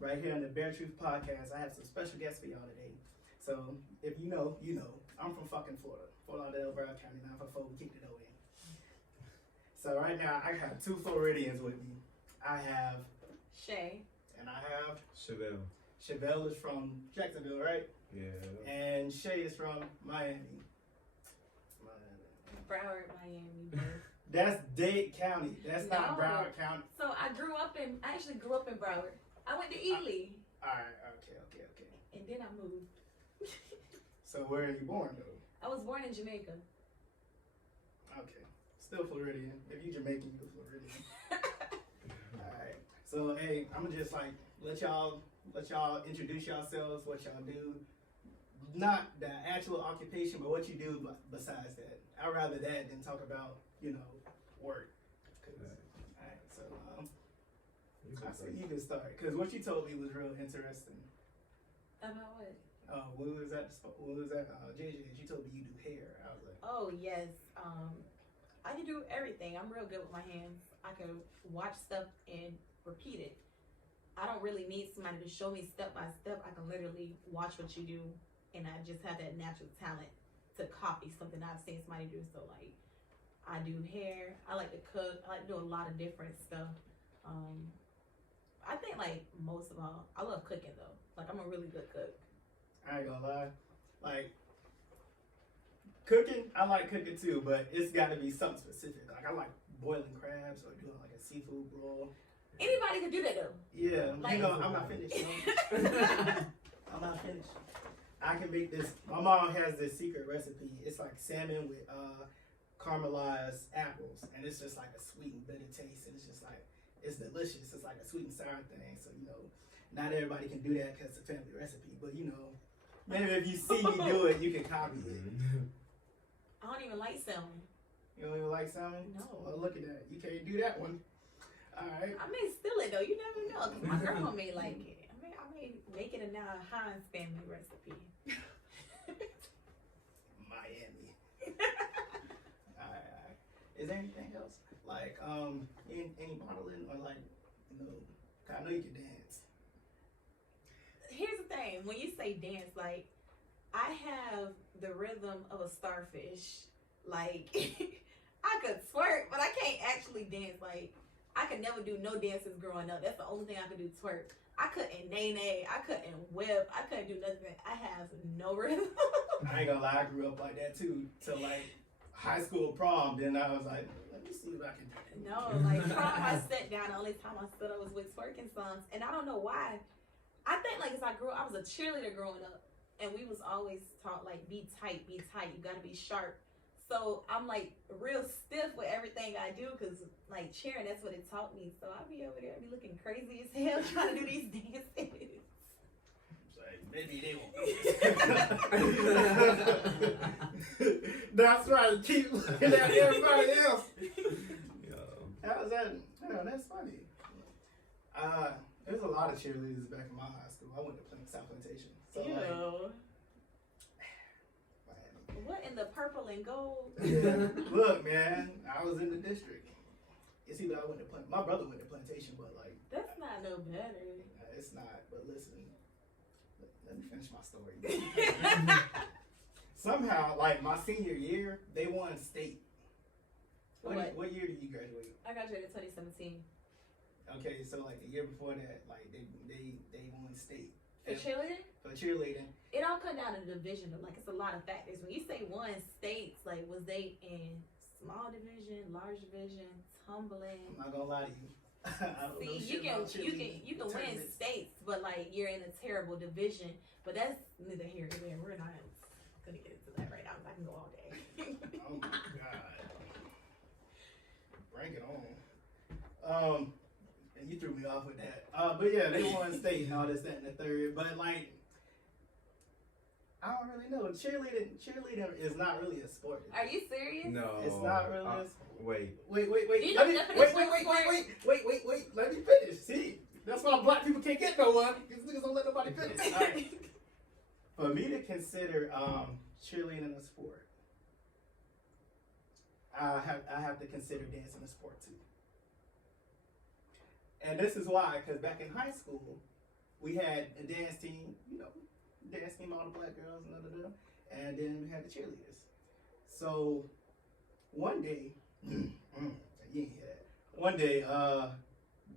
right here on the Beartruth podcast. I have some special guests for y'all today. So if you know, you know. I'm from fucking Florida, Fort Lauderdale, Broward County. 954. We kicked it over in. So right now I have two Floridians with me. I have Shay. and I have Chevelle. Chevelle is from Jacksonville, right? Yeah. And Shay is from Miami. Broward, Miami. That's Dade County. That's not No. Broward County. So I actually grew up in Broward. I went to Ely. Alright, okay. And then I moved. So where are you born though? I was born in Jamaica. Okay. Still Floridian. If you Jamaican, you're Floridian. Alright. So hey, I'm gonna just like let y'all introduce yourselves, what y'all do. Not the actual occupation, but what you do besides that. I'd rather that than talk about, work. Alright, so I said you can start. Cause what you told me was real interesting. About what? What was that? JJ, you told me you do hair. I was like, Oh yes. I can do everything. I'm real good with my hands. I can watch stuff and repeat it. I don't really need somebody to show me step by step. I can literally watch what you do, and I just have that natural talent to copy something I've seen somebody do. So like, I do hair. I like to cook. I like to do a lot of different stuff. I think like most of all, I love cooking though. Like I'm a really good cook. I ain't gonna lie. Like, cooking, I like cooking too, but it's gotta be something specific. Like, I like boiling crabs or doing like a seafood broil. Anybody can do that though. Yeah, Like- I'm not finished. I'm not finished. I can make this. My mom has this secret recipe. It's like salmon with caramelized apples, and it's just like a sweet and bitter taste, and it's just like, it's delicious. It's like a sweet and sour thing. So, not everybody can do that because it's a family recipe, but maybe if you see me do it, you can copy it. I don't even like salmon. You don't even like salmon? No. Well, look at that. You can't do that one. All right. I may steal it though. You never know. 'Cause my grandma may like it. I may make it a now Heinz family recipe. Miami. All right. Is there anything else? Like, any modeling or like, I know you can dance. Here's the thing. When you say dance, like, I have the rhythm of a starfish. Like, I could twerk, but I can't actually dance. Like, I could never do no dances growing up. That's the only thing I could do, twerk. I couldn't nay, I couldn't whip, I couldn't do nothing. I have no rhythm. I ain't gonna lie, I grew up like that too. Till like high school prom, then I was like, let me see what I can do. No, like prom, I sat down. The only time I stood up was with twerking songs, and I don't know why. I think like as I grew up, I was a cheerleader growing up, and we was always taught like be tight. You gotta be sharp. So I'm like real stiff with everything I do, cause like cheering, that's what it taught me. So I'll be over there, be looking crazy as hell trying to do these dances. Maybe they won't. That's right. Keep looking at everybody else. How's that? That's funny. There's a lot of cheerleaders back in my high school. I went to South Plantation. So What in the purple and gold? Look, man, I was in the district. You see, but I went to my brother went to Plantation, but like that's not no better. It's not. But listen, let me finish my story. Somehow, like my senior year, they won state. What year did you graduate? I graduated 2017. Okay, so like the year before that, like they won state. For cheerleading? For cheerleading. It all comes down to the division. Like it's a lot of factors. When you say one states, like was they in small division, large division, tumbling? I'm not gonna lie to you. I don't know See, you can win states, but like you're in a terrible division. But that's neither here nor there. We're not gonna get into that right now. I can go all day. Oh my god. Bring it on. And you threw me off with that. But yeah, they won state and all this, that, and the third. But like, I don't really know. Cheerleading is not really a sport. Are you serious? No. It's not really a sport. Wait. Wait. You Let know me, the definition of wait. Let me finish. See, that's why black people can't get no one. Because niggas don't let nobody finish. All right. For me to consider cheerleading a sport, I have to consider dancing a sport too. And this is why, because back in high school, we had a dance team, dance team, all the black girls, and then we had the cheerleaders. So one day, you didn't hear that. One day,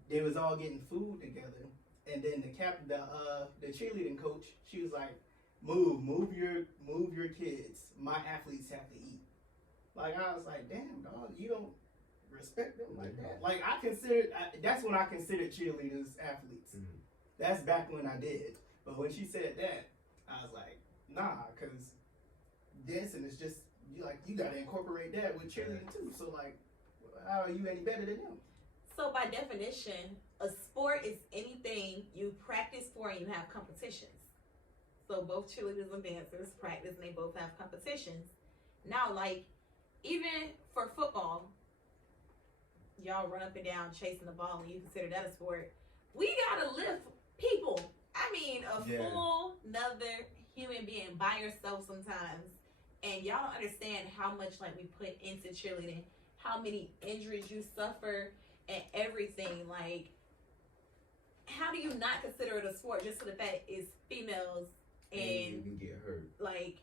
they was all getting food together, and then the cheerleading coach, she was like, move your kids. My athletes have to eat. Like, I was like, damn, dog, you don't respect them like that. Like, that's when I considered cheerleaders athletes. Mm-hmm. That's back when I did. But when she said that, I was like, nah, because dancing is just, you got to incorporate that with cheerleading too. So, like, how are you any better than them? So, by definition, a sport is anything you practice for and you have competitions. So, both cheerleaders and dancers practice and they both have competitions. Now, like, even for football, y'all run up and down chasing the ball and you consider that a sport. We gotta lift people. I mean, full another human being by yourself sometimes. And y'all don't understand how much like we put into cheerleading, how many injuries you suffer and everything. Like, how do you not consider it a sport just for the fact it's females and you can get hurt? Like,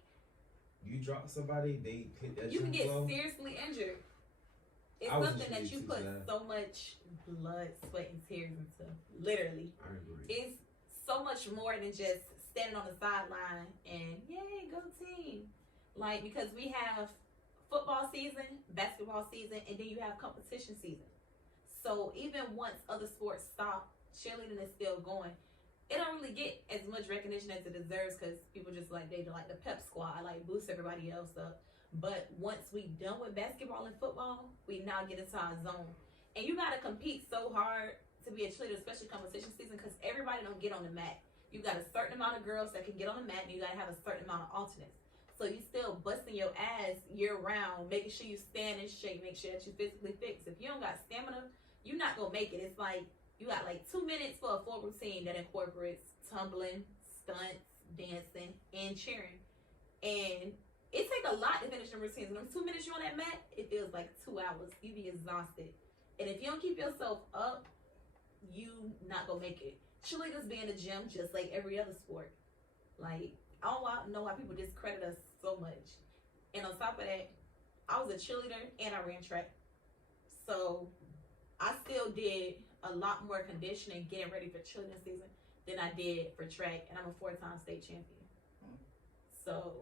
you drop somebody, they hit that. You can get seriously injured. It's something that you put so much blood, sweat, and tears into. Literally. I agree. It's so much more than just standing on the sideline and yay, go team. Like, because we have football season, basketball season, and then you have competition season. So even once other sports stop, cheerleading is still going. It don't really get as much recognition as it deserves because people just like, they like the pep squad, like boost everybody else up. But once we done with basketball and football, we now get into our zone. And you got to compete so hard to be a cheerleader, especially competition season, because everybody don't get on the mat. You got a certain amount of girls that can get on the mat, and you got to have a certain amount of alternates. So you still busting your ass year round, making sure you stand in shape, make sure that you physically fixed. If you don't got stamina, you're not going to make it. It's like, you got like 2 minutes for a full routine that incorporates tumbling, stunts, dancing, and cheering. And it takes a lot to finish the routines. When 2 minutes you're on that mat, it feels like 2 hours. You be exhausted. And if you don't keep yourself up, you not gonna make it. Cheerleaders be in the gym just like every other sport. Like, I don't know why people discredit us so much. And on top of that, I was a cheerleader and I ran track. So I still did a lot more conditioning getting ready for cheerleading season than I did for track, and I'm a 4-time state champion. So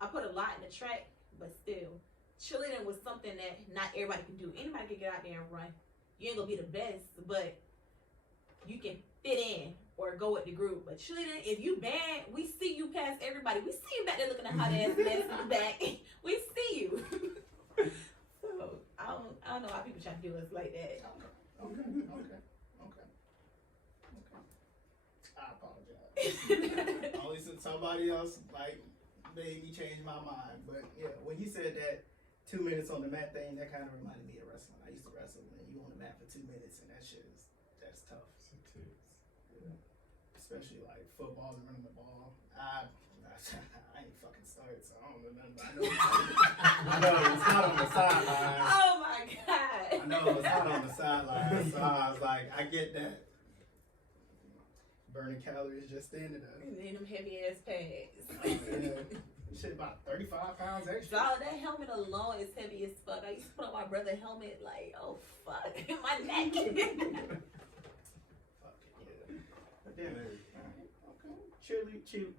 I put a lot in the track, but still, cheerleading was something that not everybody can do. Anybody can get out there and run. You ain't gonna be the best, but you can fit in or go with the group. But cheerleading, if you bad, we see you past everybody. We see you back there looking at hot ass mess in the back. We see you. So I don't know why people try to do us like that. Okay. I apologize. Only since somebody else like made me change my mind. But yeah, when you said that 2 minutes on the mat thing, that kind of reminded me of wrestling. I used to wrestle and you on the mat for 2 minutes, and that's tough. Yeah. Especially like football and running the ball. I ain't fucking started, so I don't know nothing. I know it's not on the sideline. Oh my god. I know it's not on the sideline, so I was like, I get that. Burning calories just standing up. And then them heavy ass pads. Yeah. Shit, about 35 pounds extra. Dog, that helmet alone is heavy as fuck. I used to put on my brother's helmet like, oh fuck, my neck. Fuck it, yeah. But then, okay.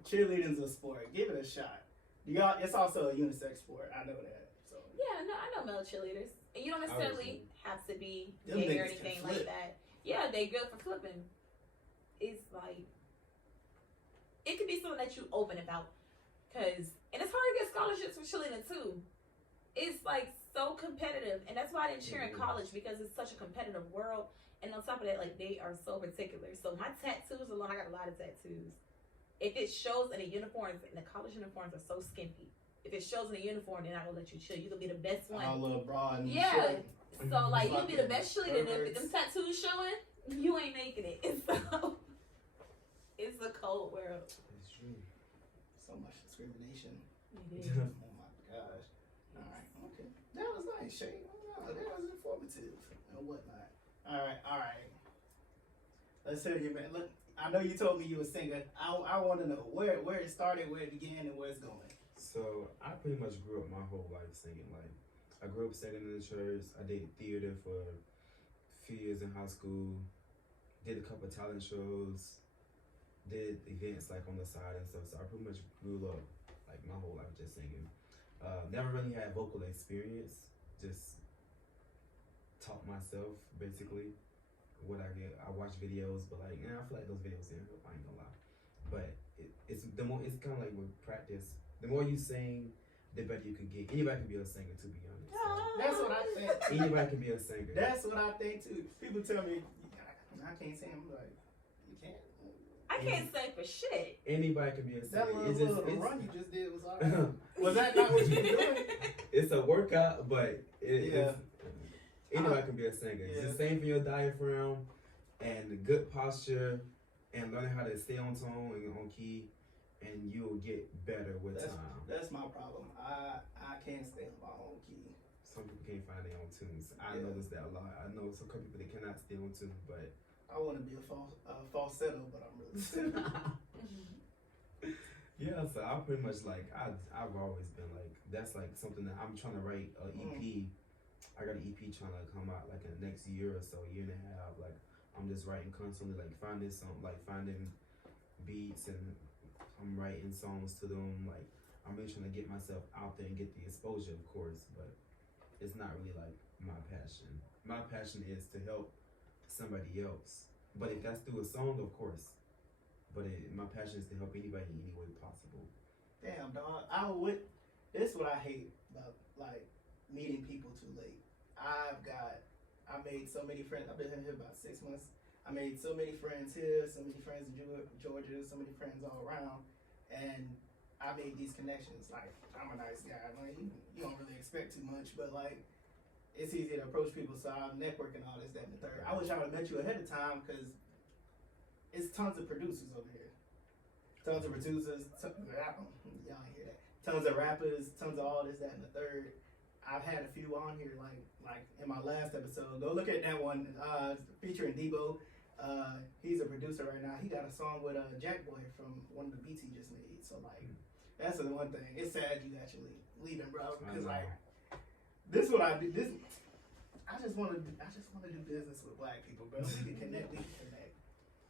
Cheerleading's a sport. Give it a shot. It's also a unisex sport. I know that. So yeah, no, I know male cheerleaders, and you don't necessarily have to be them gay or niggas anything can like flip. that. Yeah, they good for flipping. It's like, it could be something that you open about, and it's hard to get scholarships for cheerleading too. It's like so competitive, and that's why I didn't cheer in college, because it's such a competitive world. And on top of that, like, they are so particular. So my tattoos alone, I got a lot of tattoos. If it shows in the uniforms, and the college uniforms are so skimpy. If it shows in the uniform, they're not gonna let you chill. You gonna be the best one. All little broad and yeah. shit. So like, you'll be the best cheerleader. If Perverts. them tattoos showing, you ain't making it. So it's a cold world. It's true. So much discrimination. It is. Oh my gosh. Alright, okay. That was nice, Shay. Oh, that was informative and whatnot. Alright. Let's hear you, man. Look, I know you told me you were a singer. I want to know where it started, where it began, and where it's going. So I pretty much grew up my whole life singing. Like I grew up singing in the church. I did theater for a few years in high school. Did a couple of talent shows. Did events like on the side and stuff. So I pretty much grew up like my whole life just singing. Never really had vocal experience. Just taught myself basically what I get. I watch videos, but like, I feel like those videos didn't help. I ain't gonna lie. But it's the more. It's kind of like with practice. The more you sing, the better you can get. Anybody can be a singer, to be honest. So. That's what I think. Anybody can be a singer. That's what I think too. People tell me I can't sing. I'm like, you can't. I can't sing for shit. Anybody can be a singer. That little run you just did was alright. Was that not what you were doing? It's a workout, but Yeah. Anybody can be a singer. Yeah. It's the same for your diaphragm and good posture and learning how to stay on tone and on key, and you'll get better with time. That's my problem. I can't stay on my own key. Some people can't find their own tunes. I noticed that a lot. I know some people that cannot stay on tune, but I want to be a falsetto, but I'm really sick. yeah. So I pretty much like I've always been like that's like something that I'm trying to write a EP. I got an EP trying to come out like in the next year or so, year and a half. Like I'm just writing constantly, like finding beats, and I'm writing songs to them. Like I'm really trying to get myself out there and get the exposure, of course, but it's not really like my passion. My passion is to help somebody else. But if that's through a song, of course. But my passion is to help anybody in any way possible. Damn, dog. This is what I hate about like meeting people too late. I made so many friends. I've been here about 6 months. I made so many friends here, so many friends in Georgia, so many friends all around, and I made these connections. Like I'm a nice guy. Like you don't really expect too much, but like it's easy to approach people. So I'm networking all this, that, and the third. I wish I would have met you ahead of time because it's tons of producers over here. Tons of producers. Y'all ain't hear that. Tons of rappers. Tons of all this, that, and the third. I've had a few on here, like in my last episode. Go look at that one featuring Debo. He's a producer right now. He got a song with Jack Boy from one of the beats he just made. So like, that's the one thing. It's sad you actually leaving, bro. Because like, this is what I do. I just want to do business with black people, bro. We can connect.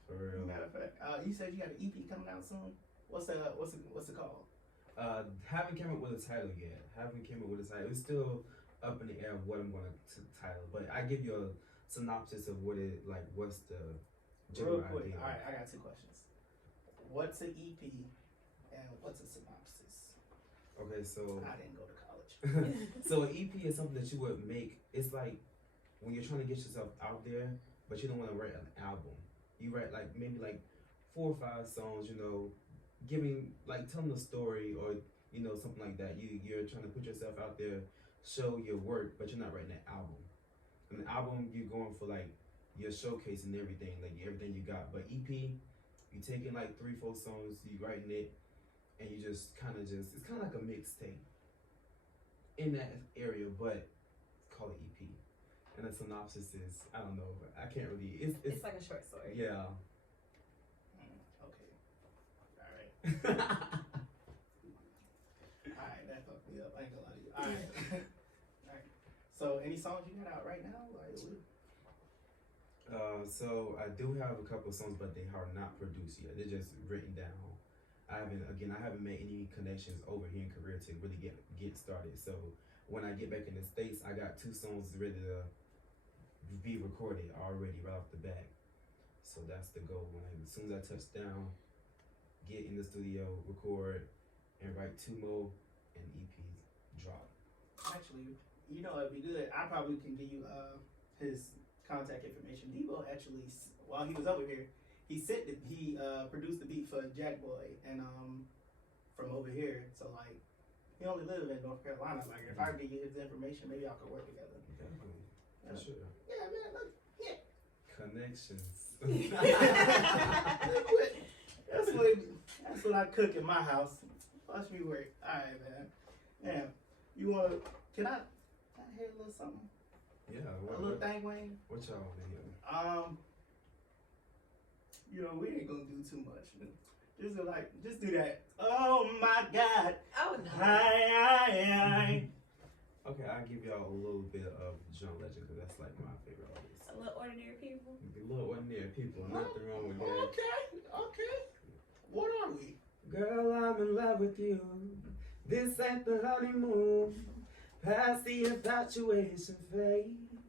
For real. Matter of fact, you said you got an EP coming out soon. What's it called? Haven't came up with a title yet. It's still up in the air of what I'm going to title. But I give you a synopsis of what's the general Real quick. idea. All right, I got 2 questions. What's an EP and what's a synopsis? Okay, so I didn't go to college. so an EP is something that you would make. It's like when you're trying to get yourself out there, but you don't want to write an album. You write like maybe like 4 or 5 songs, telling a story or something like that. You're trying to put yourself out there, show your work, but you're not writing an album. An album, you're going for like your showcase and everything, like everything you got. But EP, you taking like 3, 4 songs, you writing it, and you just it's kind of like a mixtape in that area, but call it EP. And the synopsis is, I don't know, I can't really. It's like a short story. Yeah. Okay. All right. All right, that fucked me up. I ain't gonna lie to you. All right. All right. So, any songs you got out right now? So I do have a couple of songs, but they are not produced yet. They're just written down. I haven't made any connections over here in Korea to really get started. So when I get back in the States, I got 2 songs ready to be recorded already right off the bat. So that's the goal. As soon as I touch down, get in the studio, record, and write 2 more, and EPs drop. Actually, it'd be good. I probably can give you his contact information. Debo actually, while he was over here, he produced the beat for Jack Boy and from over here. So like, he only lives in North Carolina. Like, if I give you his information, maybe y'all could work together. Definitely. Yeah. For sure. Yeah, man. Look, yeah. Connections. That's what I cook in my house. Watch me work. All right, man. Yeah. You wanna? Can I hear a little something? Yeah. A little thing, Wayne. What y'all want to hear? you know, we ain't gonna do too much. Just do that. Oh my God. Oh no. Hi. Okay, I'll give y'all a little bit of John Legend because that's like my favorite artist. A little ordinary people. The little ordinary people, nothing wrong with that. Okay. What are we? Girl, I'm in love with you. This ain't the honeymoon. Past the infatuation phase.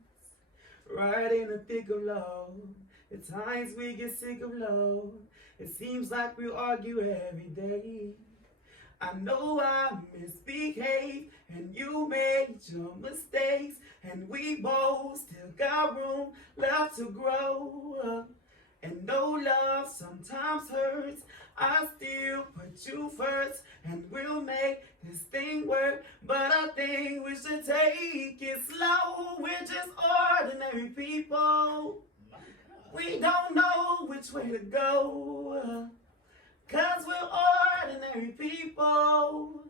Right in the thick of love. At times we get sick of love. It seems like we argue every day. I know I misbehaved and you made your mistakes, and we both still got room left to grow. And no love sometimes hurts. I still put you first, and we'll make this thing work. But I think we should take it slow. We're just ordinary people. We don't know which way to go, 'cause we're ordinary people.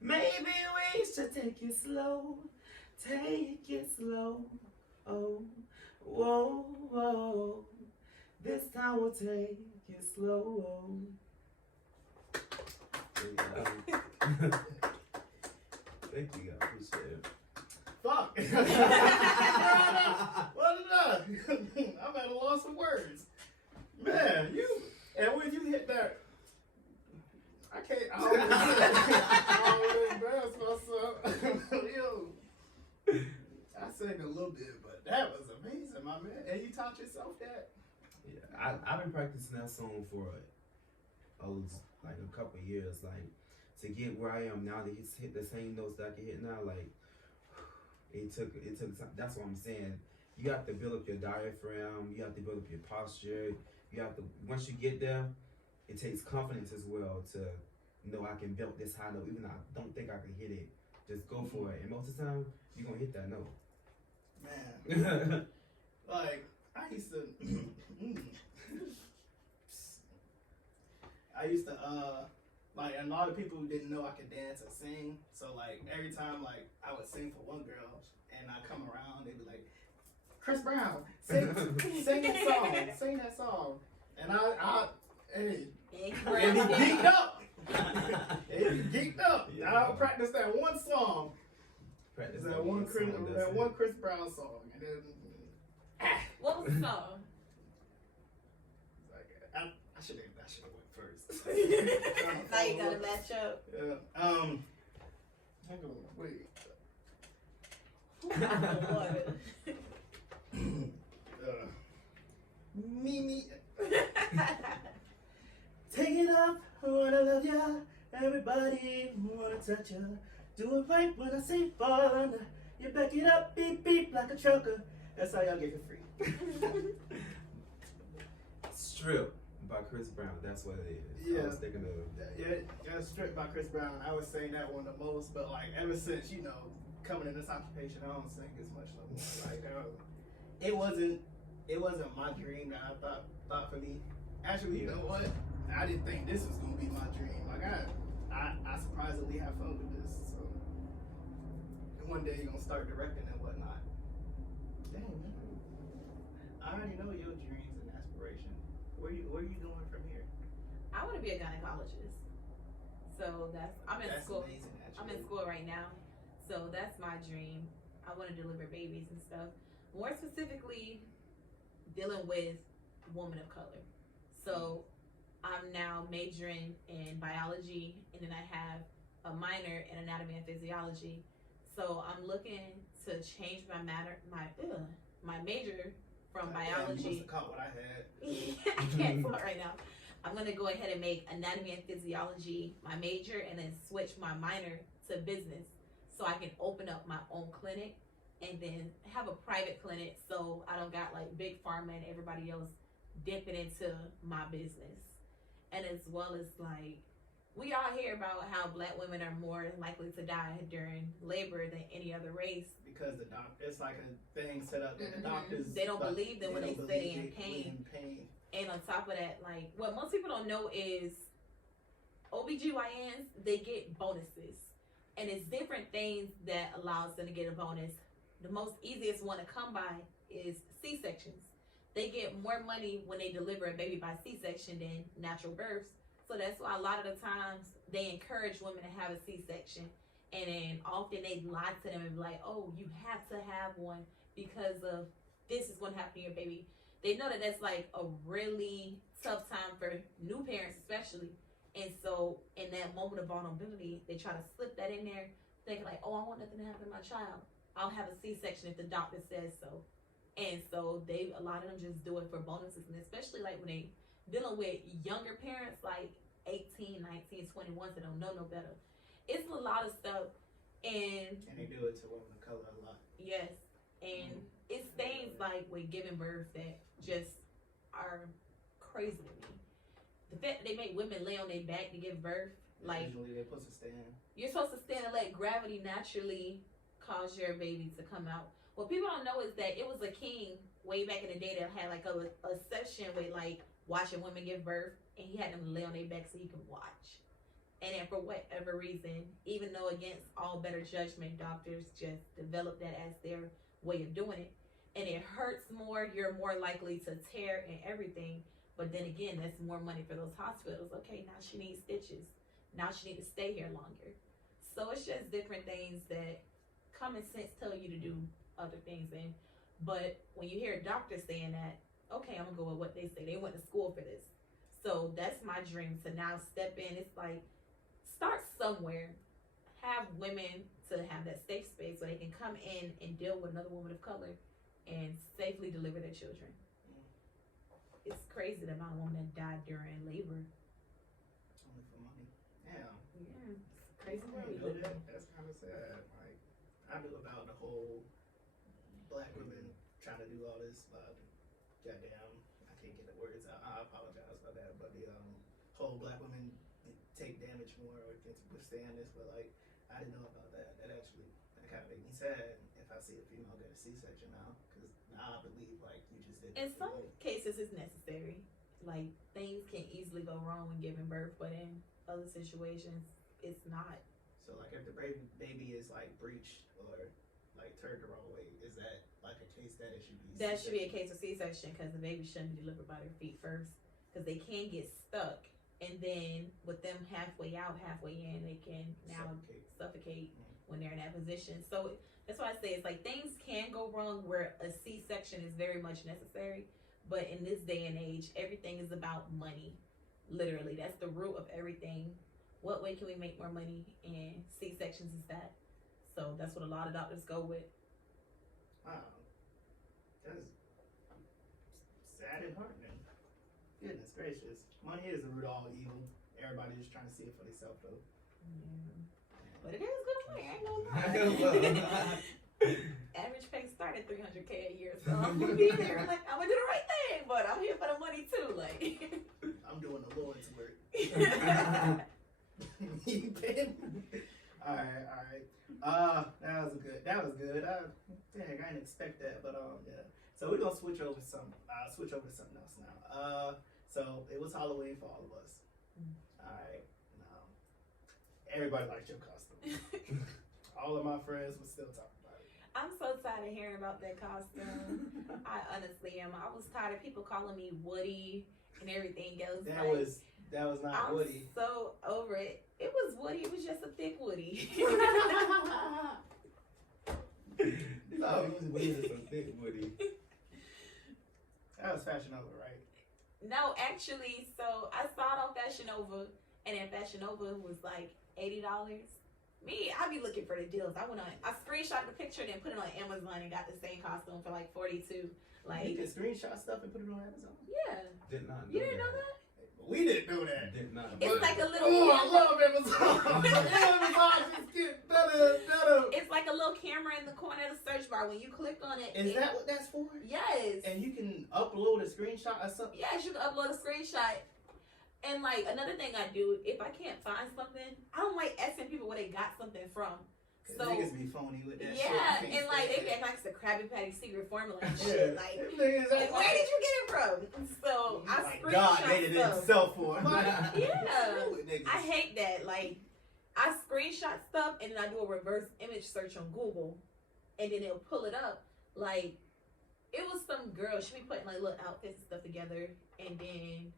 Maybe we should take it slow. Take it slow. Oh, whoa, whoa. This time we'll take it slow. Thank you, I appreciate it. Fuck. What did I? I'm at a loss of words. Man, and when you hit that, I can't. I don't embarrass myself. Yo, I sang a little bit, but that was amazing, my man. And you taught yourself that? Yeah, I've been practicing that song for like a couple of years, like to get where I am now to hit the same notes that I can hit now. Like it took time. That's what I'm saying. You have to build up your diaphragm. You have to build up your posture. You have to, once you get there, it takes confidence as well to know I can build this high note, even though I don't think I can hit it. Just go for it, and most of the time you're gonna hit that note. Man, like I used to, like, and a lot of people didn't know I could dance or sing. So like every time like I would sing for one girl, and I come around, they'd be like, Chris Brown, sing that song, and hey, and he geeked up. Yeah. I'll practice that one song. Practice That one Chris Brown song, and then What was the song? I should have went first. Now you gotta match up. Yeah. Hang on. Wait. Mimi. Take it up, I wanna love ya. Everybody wanna touch ya. Do it right when I say fall under. You back it up, beep beep like a trucker. That's how y'all get it free. Strip by Chris Brown. That's what it is. Yeah. I was thinking of. Yeah, Stripped by Chris Brown. I was saying that one the most, but like ever since coming in this occupation, I don't sing as much no more. Like it wasn't my dream that I thought for me. Actually, you know what? I didn't think this was gonna be my dream. Like I surprisingly have fun with this. So one day you're gonna start directing and whatnot. Dang, man. I already know your dreams and aspirations. Where are you going from here? I want to be a gynecologist. So I'm in school. Amazing, I'm in school right now. So that's my dream. I want to deliver babies and stuff. More specifically, dealing with women of color. So I'm now majoring in biology, and then I have a minor in anatomy and physiology. So I'm looking to change my major from biology. You must have caught what I had. I can't talk right now. I'm gonna go ahead and make anatomy and physiology my major, and then switch my minor to business, so I can open up my own clinic, and then have a private clinic, so I don't got like big pharma and everybody else dipping into my business. And as well as like, we all hear about how Black women are more likely to die during labor than any other race. Because it's like a thing set up that the doctors, they don't believe them when they say they in pain. And on top of that, like, what most people don't know is OBGYNs, they get bonuses. And it's different things that allows them to get a bonus. The most easiest one to come by is C-sections. they get more money when they deliver a baby by C-section than natural births. So that's why a lot of the times they encourage women to have a C-section, and then often they lie to them and be like, "Oh, you have to have one because of this is going to happen to your baby." They know that that's like a really tough time for new parents, especially. And so, in that moment of vulnerability, they try to slip that in there, thinking like, "Oh, I want nothing to happen to my child. I'll have a C-section if the doctor says so." And so a lot of them just do it for bonuses, and especially like when they dealing with younger parents, like 18, 19, 21, that don't know no better. It's a lot of stuff, and they do it to women of color a lot. yes, and it's things like with giving birth that just are crazy to me. The fact that they make women lay on their back to give birth, like usually they're supposed to stand. You're supposed to stand and let gravity naturally cause your baby to come out. What people don't know is that it was a king way back in the day that had like a session with like watching women give birth, and he had them lay on their back so he could watch. And then for whatever reason, even though against all better judgment, doctors just developed that as their way of doing it. And it hurts more, you're more likely to tear and everything. But then again, that's more money for those hospitals. Okay, now she needs stitches. Now she needs to stay here longer. So it's just different things that common sense tell you to do other things in. But when you hear a doctor saying that, okay, I'm gonna go with what they say. They went to school for this. So that's my dream, to now step in. It's like, start somewhere. Have women to have that safe space where they can come in and deal with another woman of color and safely deliver their children. It's crazy the amount of women that died during labor. Only for money. Yeah. Yeah, it's crazy I world we know live that. in. That's kind of sad. Like, I knew about the whole black women trying to do all this, goddamn, I can't get the words out. I apologize for that, but the whole black women take damage more or can withstand this, but like, I didn't know about that. That kind of made me sad if I see a female get a C-section now, because now I believe like you just did. In some cases, it's necessary. Like, things can easily go wrong when giving birth, but in other situations, it's not. So like, if the baby is like breached or like turned the wrong way, is that like a case that it should be? That should be a case of C-section, because the baby shouldn't be delivered by their feet first, because they can get stuck, and then with them halfway out, halfway in, they can now suffocate when they're in that position. So that's why I say it's like things can go wrong where a C-section is very much necessary. But in this day and age, everything is about money. Literally, that's the root of everything. What way can we make more money? And C-sections is that. So that's what a lot of doctors go with. Wow, that's sad and heartening. Goodness gracious, money is the root of all evil. Everybody just trying to see it for themselves though. Yeah. But it is good money, I ain't gonna lie. Average pay started $300K a year, so I'm gonna be there. Like, I'm gonna do the right thing, but I'm here for the money too. Like, I'm doing the Lord's work. You paying? All right. That was good. Dang, I didn't expect that, but yeah. So we're gonna switch over to something else now. So it was Halloween for all of us. All right. Now, everybody liked your costume. All of my friends would still talk about it. I'm so tired of hearing about that costume. I honestly am. I was tired of people calling me Woody and everything else. That was not I'm Woody. so over it. It was Woody. It was just a thick Woody. No, it was weird as some thick Woody. That was Fashion Nova, right? No, actually, so I saw it on Fashion Nova, and then Fashion Nova was like $80. Me, I be looking for the deals. I screenshot the picture, then put it on Amazon and got the same costume for like $42. Like, you can screenshot stuff and put it on Amazon. Yeah. Did not know You didn't know that? We didn't know that. Did not know It's that. like a little. Oh, I love Amazon. Amazon just get better and better. It's like a little camera in the corner of the search bar. When you click on it, Is that what that's for? Yes. And you can upload a screenshot or something. Yes, you can upload a screenshot. And like another thing I do, if I can't find something, I don't like asking people where they got something from. So niggas be phony with that shit. yeah, You and can't like say they that. act like it's a Krabby Patty secret formula and Yeah. shit. Like, Them niggas like act where did you get it from? So I like screenshot God made it stuff. himself for him. Yeah. I hate that. Like, I screenshot stuff and then I do a reverse image search on Google, and then it'll pull it up. Like, it was some girl. She be putting like little outfits and stuff together, and then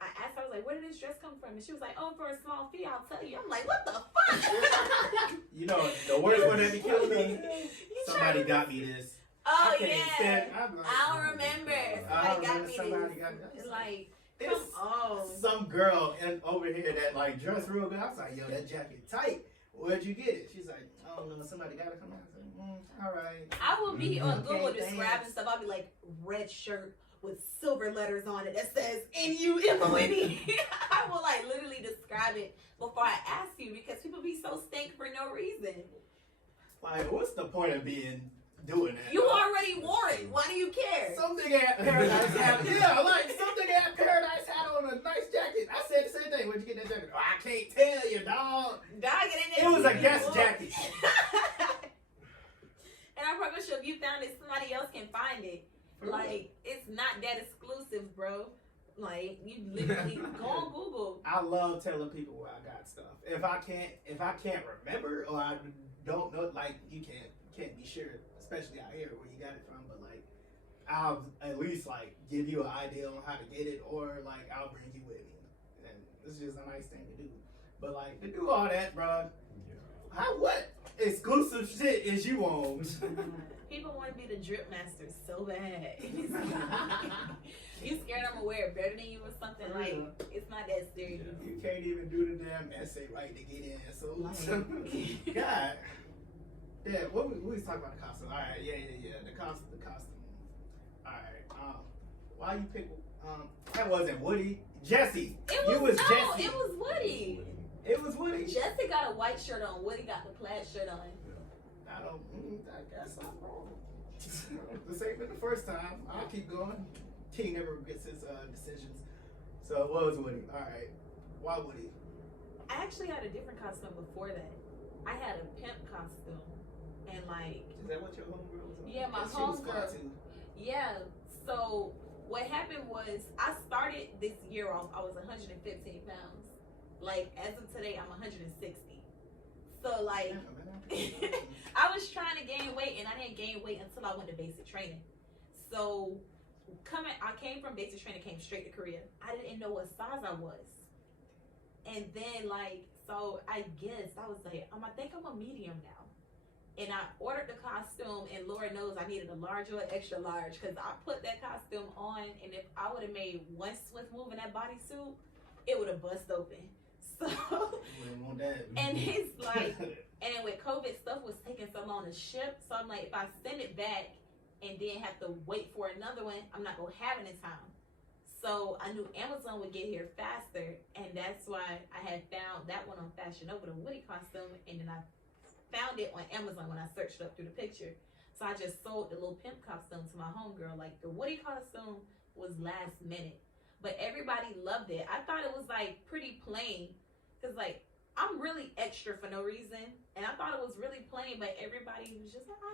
I asked her, I was like, "Where did this dress come from?" And she was like, "Oh, for a small fee, I'll tell you." I'm like, "What the fuck?" You know, the worst one that be killing me. You Somebody tryna- got me this. Oh I can't yeah. stand. I'm like, I don't remember. Somebody got me somebody this. got me this. Like, It's come on. some girl over here that like dressed real good. I was like, yo, that jacket tight. Where'd you get it? She's like, I don't know. Somebody got it from me. I was like, all right. I will be on Okay, Google describing stuff. I'll be like, red shirt with silver letters on it that says N-U-M-O-N-E. I will like literally describe it before I ask you because people be so stank for no reason. Like, what's the point of doing that? You already wore it. Why do you care? Some nigga at Paradise had, yeah, like some nigga at Paradise had on a nice jacket. I said the same thing. Where'd you get that jacket? Oh, I can't tell you, dog. Dog, it It was a guest jacket. And I promise you, if you found it, somebody else can find it. Like, it's not that exclusive, bro. Like, you literally go on Google. I love telling people where I got stuff. If I can't remember or I don't know, like you can't be sure, especially out here where you got it from. But like, I'll at least like give you an idea on how to get it, or like I'll bring you with me, and it's just a nice thing to do. But like to do all that, bro, what exclusive shit is you on? People want to be the drip master so bad. You scared I'm gonna wear it better than you or something? Like, it's not that serious. You can't even do the damn essay right to get in. So, God. Yeah, what we was talking about the costume. All right, yeah. The costume. All right. Why you pick? That wasn't Woody. Jesse. It was Jesse. It was Woody. It was Woody. Jesse got a white shirt on. Woody got the plaid shirt on. I guess I'm wrong. This ain't been the first time. I'll keep going. King never gets his decisions. So it was Woody. All right. Why Woody? I actually had a different costume before that. I had a pimp costume, and like. Is that what your homegirl was on? Yeah, my She was fly, homegirl. too. Yeah. So what happened was I started this year off. I was 115 pounds. Like as of today, I'm 160. So like, I was trying to gain weight, and I didn't gain weight until I went to basic training. So I came from basic training, came straight to Korea. I didn't know what size I was. And then so I guess I was like, I think I'm a medium now. And I ordered the costume, and Lord knows I needed a large or extra large because I put that costume on, and if I would have made one swift move in that bodysuit, it would have bust open. So, and it's like, and then with COVID, stuff was taking so long to ship. So I'm like, if I send it back and then have to wait for another one, I'm not gonna have it in time. So I knew Amazon would get here faster, and that's why I had found that one on Fashion Nova, the Woody costume, and then I found it on Amazon when I searched it up through the picture. So I just sold the little pimp costume to my homegirl. Like the Woody costume was last minute, but everybody loved it. I thought it was like pretty plain, cause like I'm really extra for no reason, and I thought it was really plain, but everybody was just like, I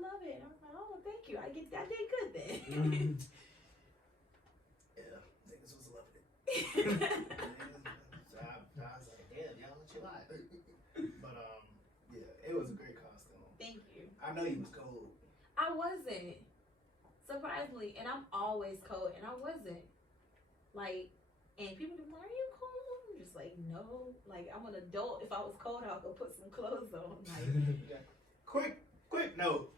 love it. And I was like, oh, thank you. I did good then. Yeah, niggas was loving it. So I was like, damn, y'all let you lie. But yeah, it was a great costume. Thank you. I know you was cold. I wasn't, surprisingly, and I'm always cold, and I wasn't. Like, and people be like, are you cold? I'm just like, no. Like, I'm an adult. If I was cold, I'll go put some clothes on. Like, Quick note.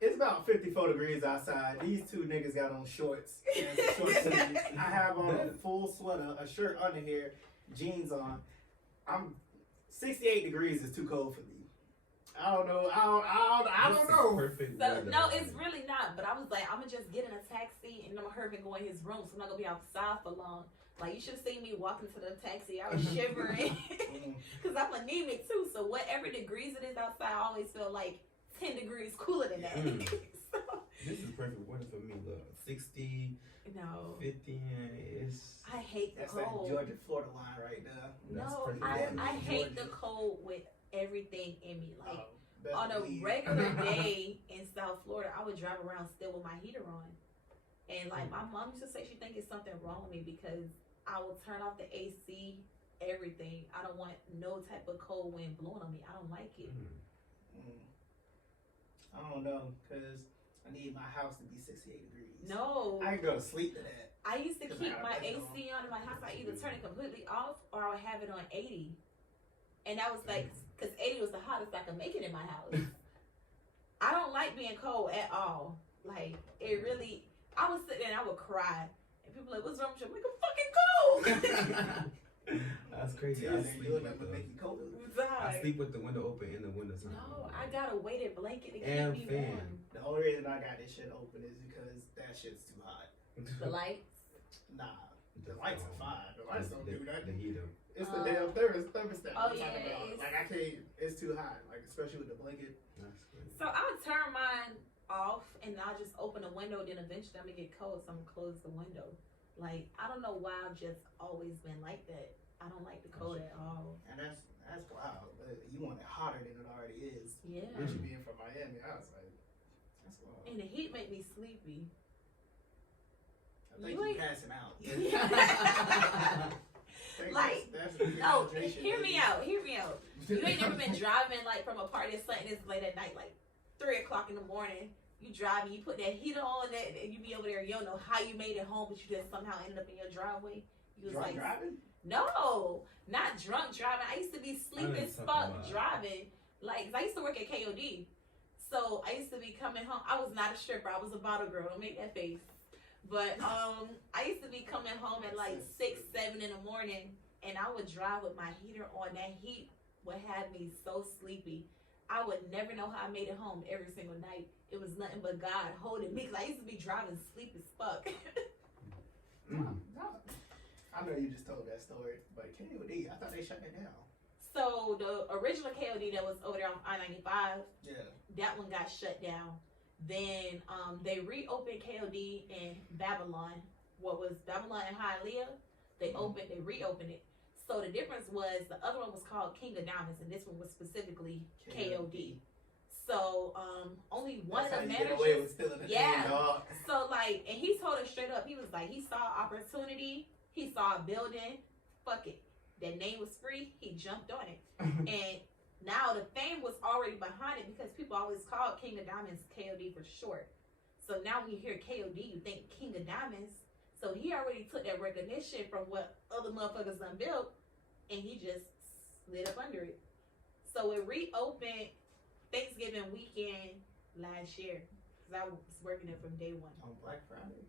It's about 54 degrees outside. These two niggas got on shorts. And short sleeves. I have on a full sweater, a shirt under here, jeans on. 68 degrees is too cold for me. I don't know. I don't know. Perfect. so, no, it's really not. But I was like, I'm going to just get in a taxi, and I'm going to hurry and go in his room, so I'm not going to be outside for long. Like, you should have seen me walking to the taxi. I was shivering. Because I'm anemic, too. So whatever degrees it is outside, I always feel like 10 degrees cooler than that. So, This is perfect weather for me. Look, 60, no. 50, it's. I hate the That's that cold. Georgia Florida line right there. That's No, perfect I weather. hate the cold with everything in me. Like, Best on a believe. regular day in South Florida, I would drive around still with my heater on. And like my mom used to say she think it's something wrong with me because I will turn off the AC, everything. I don't want no type of cold wind blowing on me. I don't like it. I don't know, cause I need my house to be 68 degrees. No. I can go to sleep to that. I used to 'Cause keep I my got that AC on in my house. I either turn it completely off or I would have it on 80. And that was like, because 80 was the hottest I could make it in my house. I don't like being cold at all. Like, it really, I would sit there and I would cry. And people were like, what's wrong with you? I'm like, I'm fucking cold. That's crazy. I sleep with I sleep with the window open in the wintertime. No, I got a weighted blanket to keep And me fan. warm. The only reason I got this shit open is because that shit's too hot. The lights. Nah, the lights are fine. The lights don't do that. The heater. It's the damn thermostat. Oh, I'm yeah, talking about. it's- Like, I can't, it's too hot. Like, especially with the blanket. That's crazy. So I'll turn mine off and I'll just open the window. Then eventually I'm going to get cold, so I'm going to close the window. Like, I don't know why I've just always been like that. I don't like the cold at all. And that's wild. But you want it hotter than it already is. Yeah. With you being from Miami, I was like, that's wild. And the heat make me sleepy. I think You you ain't- passing out. Like, that's the No, dehydration, hear me baby. out. Hear me out. You ain't never been driving like from a party or something. It's late at night, like 3:00 in the morning. You driving, you put that heater on, that and you be over there. You don't know how you made it home, but you just somehow ended up in your driveway. You was Drunk like, driving? no, not drunk driving. I used to be sleep I as ain't fuck talking about- driving. Like, 'cause I used to work at KOD, so I used to be coming home. I was not a stripper. I was a bottle girl. Don't make that face. But I used to be coming home at like 6, 7 in the morning, and I would drive with my heater on. That heat would have me so sleepy. I would never know how I made it home every single night. It was nothing but God holding me, 'cause I used to be driving sleep as fuck. I know you just told that story, but KOD, I thought they shut that down. So the original KOD that was over there on I-95, Yeah. that one got shut down. Then they reopened KOD in Babylon. What was Babylon and Hialeah? They reopened it. So the difference was the other one was called King of Diamonds, and this one was specifically KOD. So only one That's of how the you get away managers. with stealing the Yeah. name, dog. So like, and he told us straight up, he was like, he saw opportunity, he saw a building, fuck it. That name was free, he jumped on it. And now the fame was already behind it because people always call King of Diamonds KOD for short. So now when you hear KOD, you think King of Diamonds. So he already took that recognition from what other motherfuckers done built, and he just slid up under it. So it reopened Thanksgiving weekend last year, because I was working there from day one. On Black Friday?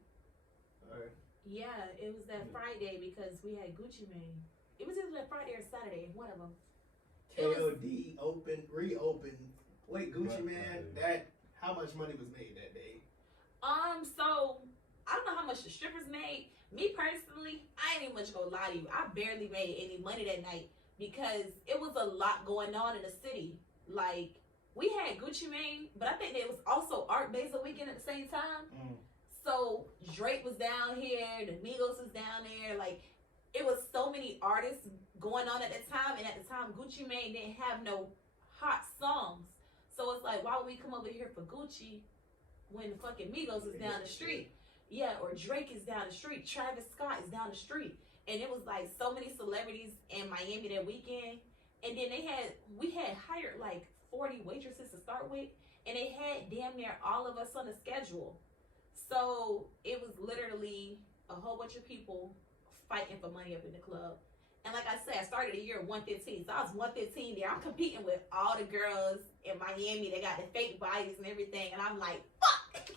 Or Yeah, it was that Friday because we had Gucci Mane. It was either that Friday or Saturday, one of them. KOD reopened. Wait, Gucci Black Man, Friday. how much money was made that day? So I don't know how much the strippers made. Me personally, I ain't even much gonna lie to you. I barely made any money that night because it was a lot going on in the city. Like, we had Gucci Mane, but I think there was also Art Basel weekend at the same time. So Drake was down here, the Migos was down there. Like, it was so many artists going on at the time, and at the time Gucci Mane didn't have no hot songs. So it's like, why would we come over here for Gucci when the fucking Migos is down the street? Yeah, or Drake is down the street, Travis Scott is down the street. And it was like so many celebrities in Miami that weekend. And then we had hired like 40 waitresses to start with, and they had damn near all of us on the schedule. So it was literally a whole bunch of people fighting for money up in the club. And like I said, I started the year 115. So I was 115 there. I'm competing with all the girls in Miami. They got the fake bodies and everything. And I'm like, fuck!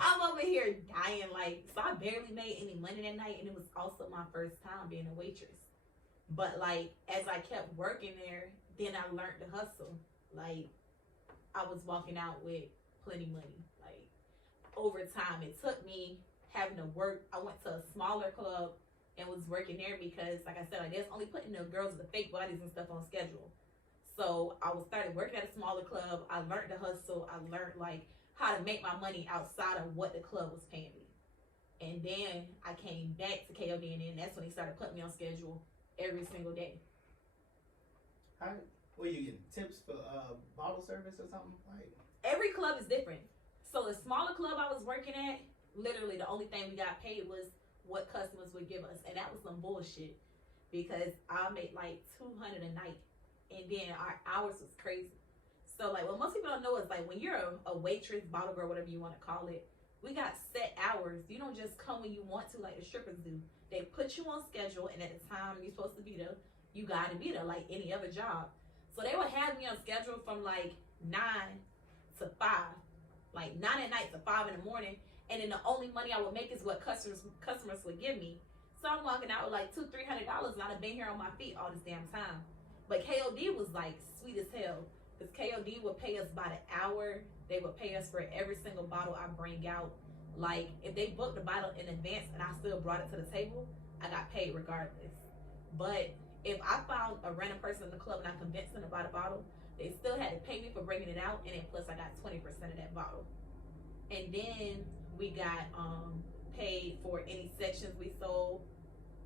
I'm over here dying. Like, so I barely made any money that night. And it was also my first time being a waitress. But like, as I kept working there, then I learned to hustle. Like, I was walking out with plenty money. Like, over time, it took me having to work. I went to a smaller club and was working there because, like I said, I was only putting the girls with the fake bodies and stuff on schedule. So I started working at a smaller club. I learned to hustle. I learned like how to make my money outside of what the club was paying me. And then I came back to KOD, and then that's when he started putting me on schedule every single day. How? Were you getting tips for bottle service or something? Like, Every club is different. So the smaller club I was working at, literally the only thing we got paid was what customers would give us, and that was some bullshit because I made like $200 a night, and then our hours was crazy. So like what most people don't know is like when you're a waitress, bottle girl, whatever you want to call it, we got set hours. You don't just come when you want to like the strippers do. They put you on schedule, and at the time you're supposed to be there, you gotta be there like any other job. So they would have me on schedule from like 9 to 5, like 9 at night to 5 in the morning, and then the only money I would make is what customers would give me. So I'm walking out with like $200-300, and I've been here on my feet all this damn time. But KOD was like sweet as hell, because KOD would pay us by the hour. They would pay us for every single bottle I bring out. Like if they booked the bottle in advance and I still brought it to the table, I got paid regardless. But if I found a random person in the club and I convinced them to buy the bottle, they still had to pay me for bringing it out, and then plus I got 20% of that bottle. And then we got paid for any sections we sold.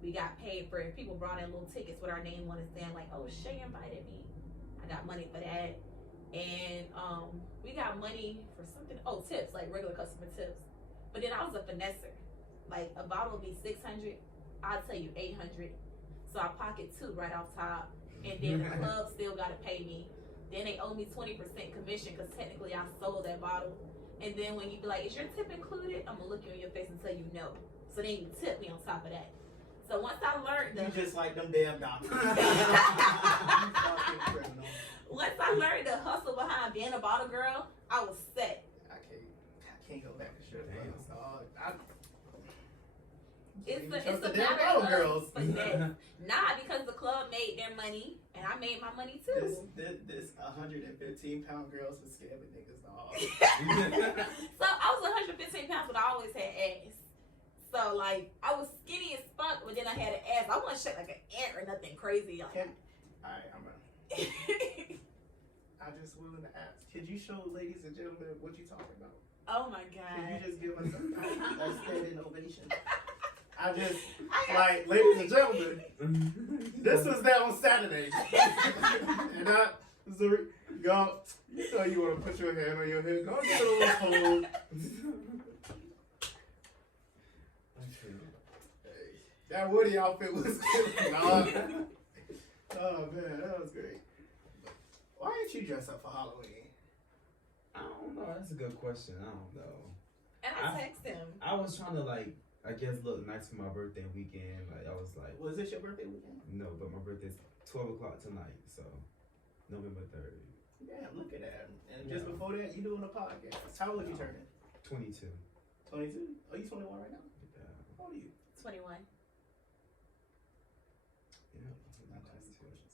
We got paid for if people brought in little tickets with our name on it saying like, oh, Shay invited me. I got money for that. And we got money for something, tips, like regular customer tips. But then I was a finesser. Like a bottle would be $600, I'll tell you $800. So I pocket 2 right off top. And then the club still gotta pay me. Then they owe me 20% commission because technically I sold that bottle. And then when you be like, is your tip included? I'm gonna look you in your face and tell you no. So then you tip me on top of that. So once I learned You just like them damn doctors. once I learned the hustle behind being a bottle girl, I was set. I can't go back to strip clubs. It's the a damn matter bottle of girls. finesse. Nah, because the club made their money and I made my money too. This 115-pound girls for scamming niggas, dog. So I was 115 pounds, but I always had ass. So like I was skinny as fuck, but then I had an ass. I wasn't shaped like an ant or nothing crazy. Like, Alright, I just willing to ask. Could you show ladies and gentlemen what you talking about? oh my Can god. you just give us a standing ovation? Ladies and gentlemen, this was there on Saturday. And y'all, you know you want to put your hand on your head. Go get a little cold. That Woody outfit was good, dog. Oh man, that was great. Why didn't you dress up for Halloween? I don't know. That's a good question. I don't know. And I text him. I was trying to I guess look nice for my birthday weekend. Like I was like, Was this your birthday weekend? no, but my birthday's 12 o'clock tonight, so November 3rd. Damn, look at that. And just before that, you doing a podcast. How old you turning? 22. 22? Are you 21 right now? Yeah. How old are you? 21. Yeah. I'm not asking questions.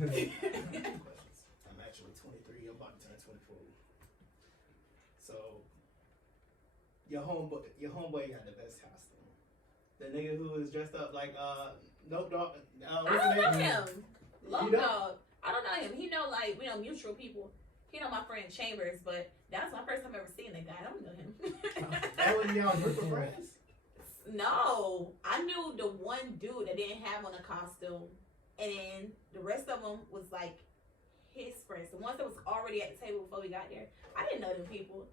22. Questions. I'm actually 23. I'm about to turn 24. So, your homeboy got the best costume. The nigga who was dressed up like Nope Dog. I don't know him. Low You don't? Dog. I don't know him. He know like we know mutual people. He know my friend Chambers, but that's my first time ever seeing that guy. I don't know him. That was y'all group of friends? No, I knew the one dude that didn't have on a costume, and then the rest of them was like his friends. The ones that was already at the table before we got there. I didn't know them people.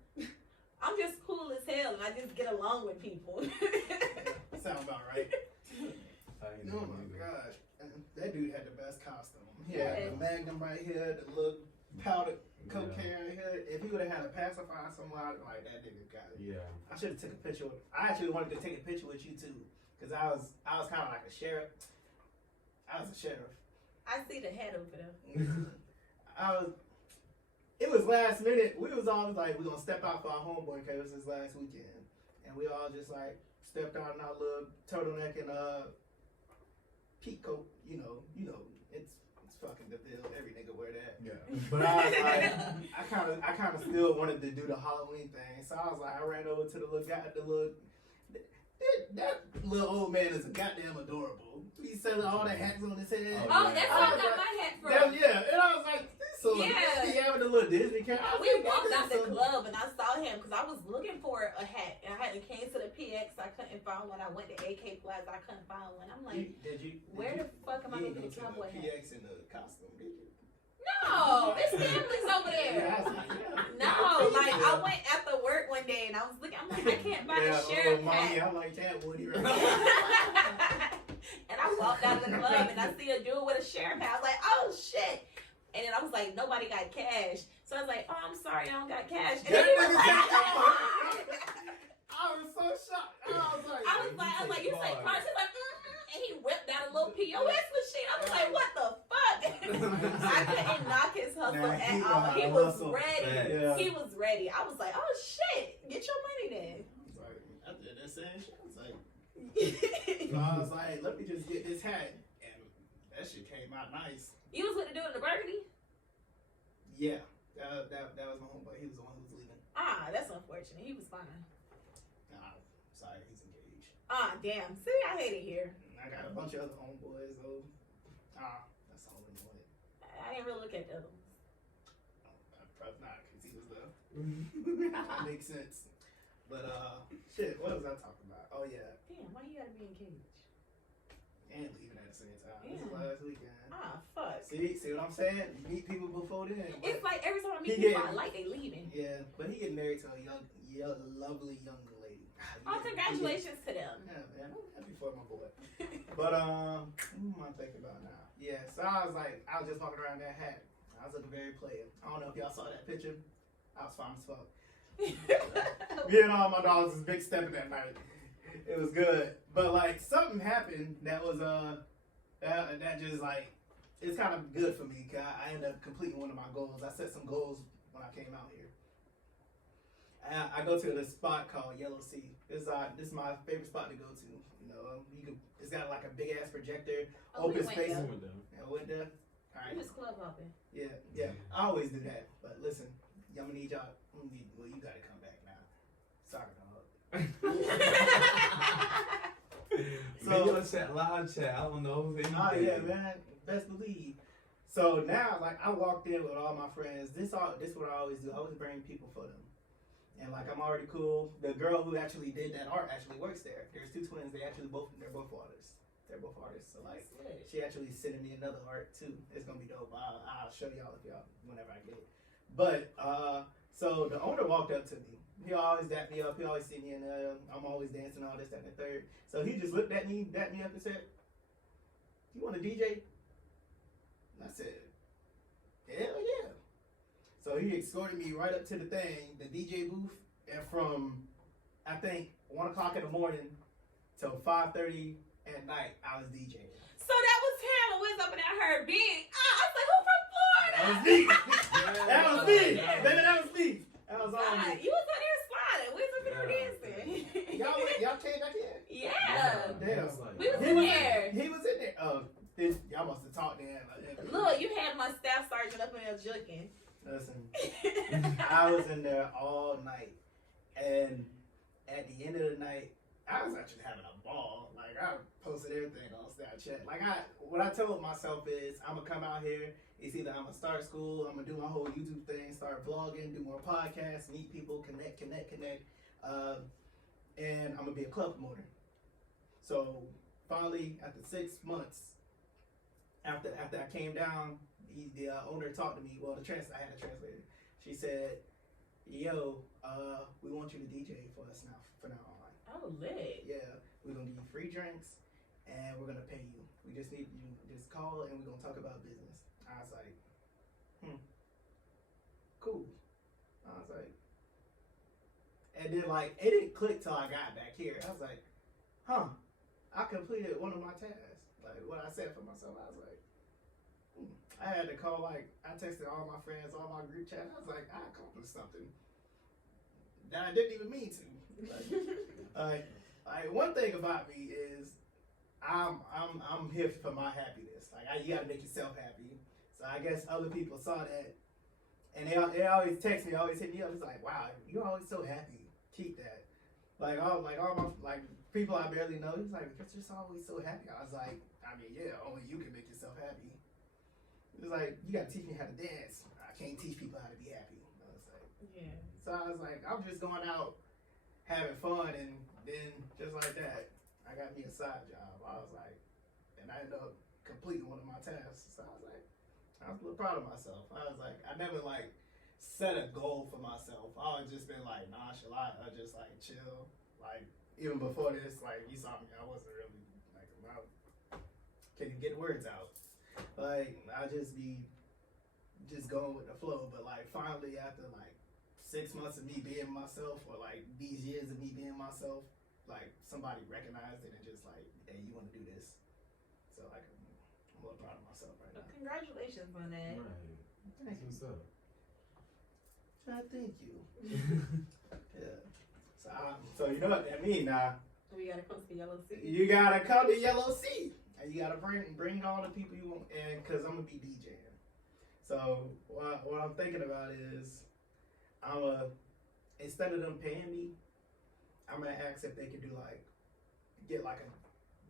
I'm just cool as hell, and I just get along with people. Sound about right. I ain't Oh know my either. gosh. That dude had the best costume. He Yeah. had the magnum right here, the little powdered cocaine right here. If he would have had a pacifier somewhere, I'd be like, that nigga got it. Yeah. I should have took a picture. I actually wanted to take a picture with you too, cause I was kind of like a sheriff. I was a sheriff. I see the head over there. It was last minute. We was always like, we're gonna step out for our homeboy because it was his last weekend, and we all just like stepped out in our little turtleneck and peak coat. You know, it's fucking the deal. Every nigga wear that. Yeah. But I was like, I kind of still wanted to do the Halloween thing, so I was like, I ran over to the little guy, that little old man is goddamn adorable. He's selling all the hats on his head. Oh, that's where I got my hat from. Yeah, and I was like, so Yeah. he having a little Disney cat. We walked out the club and I saw him because I was looking for a hat and I hadn't came to the PX. I couldn't find one. I went to AK Plaza. I couldn't find one. I'm like, where the fuck am I going to get a cowboy hat? PX in the costume, did you? No, his family's over there. Yeah, I was like, yeah. No, like I went after work one day and I was looking. I'm like, I can't buy the sheriff Mommy, hat. I like that Woody. Right? And I walked out of the club and I see a dude with a sheriff hat. I was like, oh shit. And And then I was like, nobody got cash. So I was like, oh, I'm sorry, I don't got cash. And That then he was nigga like, said I was so shocked. I was like, you say cards? He's like, and he whipped out a little POS machine. I was like, what the fuck? I couldn't knock his hustle Nah, at all. He was ready. Yeah. He was ready. I was like, oh shit, get your money then. Like, I did that same shit. I was like, so I was like, let me just get this hat. And that shit came out nice. You was with the dude in the burgundy? Yeah. That was my homeboy. He was the one who was leaving. Ah, that's unfortunate. He was fine. Nah, sorry, he's engaged. Ah, damn. See, I hate it here. I got a bunch of other homeboys though. That's all I wanted. I didn't really look at the other ones. Probably not, because he was the. That makes sense. But shit, what was I talking about? Oh yeah, Damn, why you gotta be engaged? and leaving at the same time. This Yeah. is last weekend. Ah, fuck. See what I'm saying? You meet people before then. It's like every time I meet He people, I getting- like they leaving. Yeah, but he getting married to a lovely young lady. Oh, congratulations to them. Yeah, man, I'm happy for my boy. But what am I thinking about now? Yeah, so I was just walking around that hat. I was looking very player. I don't know if y'all saw that picture. I was fine as fuck. Me and all my dogs was big stepping that night. It was good, but like something happened that was that just like it's kind of good for me because I ended up completing one of my goals. I set some goals when I came out here. I go to this spot called Yellow Sea. This is my favorite spot to go to. You know, it's got like a big ass projector, Oh, we open went space. there. I went there. All We right. was club hopping. Yeah. I always do that. But listen, I'm gonna need y'all. Well, you gotta come back now. Soccer dog. Maybe on chat, live chat. I don't know. Oh yeah, man. Best believe. So now, like, I walked in with all my friends. This what I always do. I always bring people for them. And like, I'm already cool. The girl who actually did that art actually works there. There's two twins. They're both artists. They're both artists. So like, she actually sent me another art too. It's gonna be dope. I'll show y'all whenever I get it. But so the owner walked up to me. He always dap me up. He always see me in there. I'm always dancing, all this, that, and the third. So he just looked at me, dapped me up, and said, "You want to DJ?" And I said, "Hell yeah!" So he escorted me right up to the thing, the DJ booth, and from I think 1 o'clock in the morning till 5:30 at night, I was DJing. So that was him. I was up and I heard Big. I was like, who from Florida? That was me. That was me. Baby, that was me. That was all me. You was up there sliding. We was up there dancing. Y'all came back in? Yeah. Damn. We was in there. He was in there. Y'all must have talked to him. Look, you had my staff sergeant up in there juking. Listen, I was in there all night, and at the end of the night, I was actually having a ball. Like, I posted everything on Snapchat. Like, what I told myself is, I'm gonna come out here. It's either I'm gonna start school, I'm gonna do my whole YouTube thing, start vlogging, do more podcasts, meet people, connect, and I'm gonna be a club promoter. So finally, after 6 months, after I came down, the owner talked to me. Well, I had a translator. She said, "Yo, we want you to DJ for us now. For now on. Oh, lit. Yeah, we're gonna give you free drinks, and we're gonna pay you. We just need you to just call, and we're gonna talk about business." I was like, cool. I was like, and then like it didn't click till I got back here. I was like, I completed one of my tasks. Like what I said for myself. I was like, I had to call. Like I texted all my friends, all my group chat. I was like, I accomplished something that I didn't even mean to. Like one thing about me is I'm here for my happiness. Like you gotta make yourself happy. So I guess other people saw that, and they always text me, always hit me up. It's like, wow, you're always so happy. Keep that. Like all my people I barely know. It's like you're just always so happy. I was like, I mean, yeah, only you can make yourself happy. It's like you gotta teach me how to dance. I can't teach people how to be happy. I was like, Yeah. so I was like, I'm just going out having fun, and then just like that, I got me a side job. I was like, and I ended up completing one of my tasks. So I was like, I was a little proud of myself. I was like, I never like set a goal for myself. I always just been like nonchalant. I just like chill. Like even before this, like you saw me, I wasn't really like I couldn't get words out. Like I just be just going with the flow. But like finally, after like 6 months of me being myself, or like these years of me being myself, like somebody recognized it and just like, hey, you want to do this? So like, I'm a little proud of myself right now. Congratulations on that. Right. Thank you. What's up? Thank you. Yeah. So you know what that means now. We gotta come to the Yellow Sea. You gotta come to Yellow Sea, and you gotta bring all the people you want, and cause I'm gonna be DJing. So what I'm thinking about is, instead of them paying me, I'm gonna ask if they could do get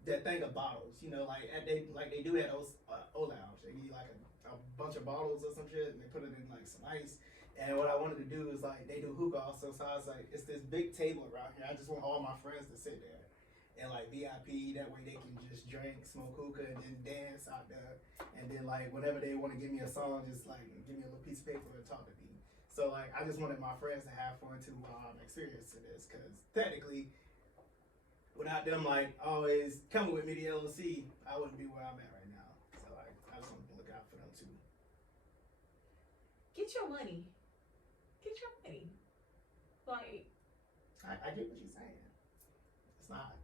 that thing of bottles, you know, like they do at O Lounge. They give you like a bunch of bottles or some shit, and they put it in like some ice. And what I wanted to do is like they do hookah also, so I was like, it's this big table around here. I just want all my friends to sit there and like VIP. That way they can just drink, smoke hookah, and then dance out there. And then like whenever they want to give me a song, just like give me a little piece of paper and talk to me. So like I just wanted my friends to have fun too while I'm experiencing this, because technically, without them like always coming with me to LLC, I wouldn't be where I'm at right now. So like I just want to look out for them too. Get your money. Get your money. Like, I get what you're saying. It's not.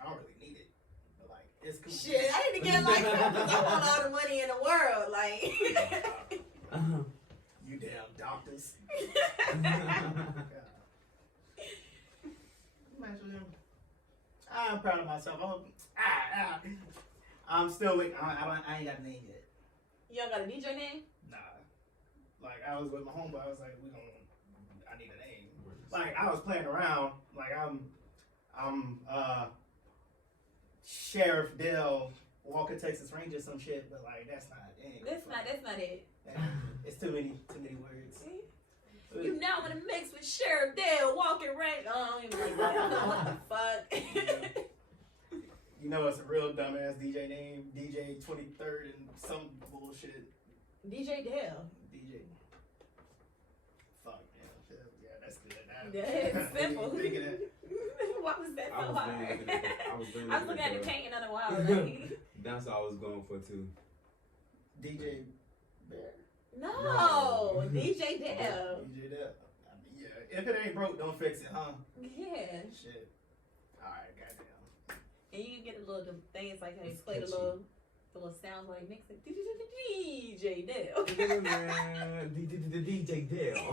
I don't really need it, but like it's cool. shit, I need to get like I want all the money in the world. Like, You damn doctors. Imagine. I'm proud of myself. I'm still with. I ain't got a name yet. you don't got a DJ name? Nah. Like I was with my homeboy. I was like, I need a name. Like I was playing around. Like I'm Sheriff Dale Walker Texas Ranger some shit, but like that's not it. That's not it. It's too many words. You now in the mix with Sheriff Dale walking right on. What the fuck? You know it's a real dumbass DJ name, DJ 23rd and some bullshit. DJ Dale. DJ. Fuck man, yeah, that's good. That's simple. Think of that. Why was that so hard? I was looking at the painting on the wall. Like, that's what I was going for too. DJ Bear. no, DJ Dale. DJ Dale. I mean, yeah, if it ain't broke, don't fix it, huh? Yeah. Shit. Alright, goddamn. And you can get the little things like how they It's play the catchy. little sounds while they mix it. DJ Dale. DJ Dale.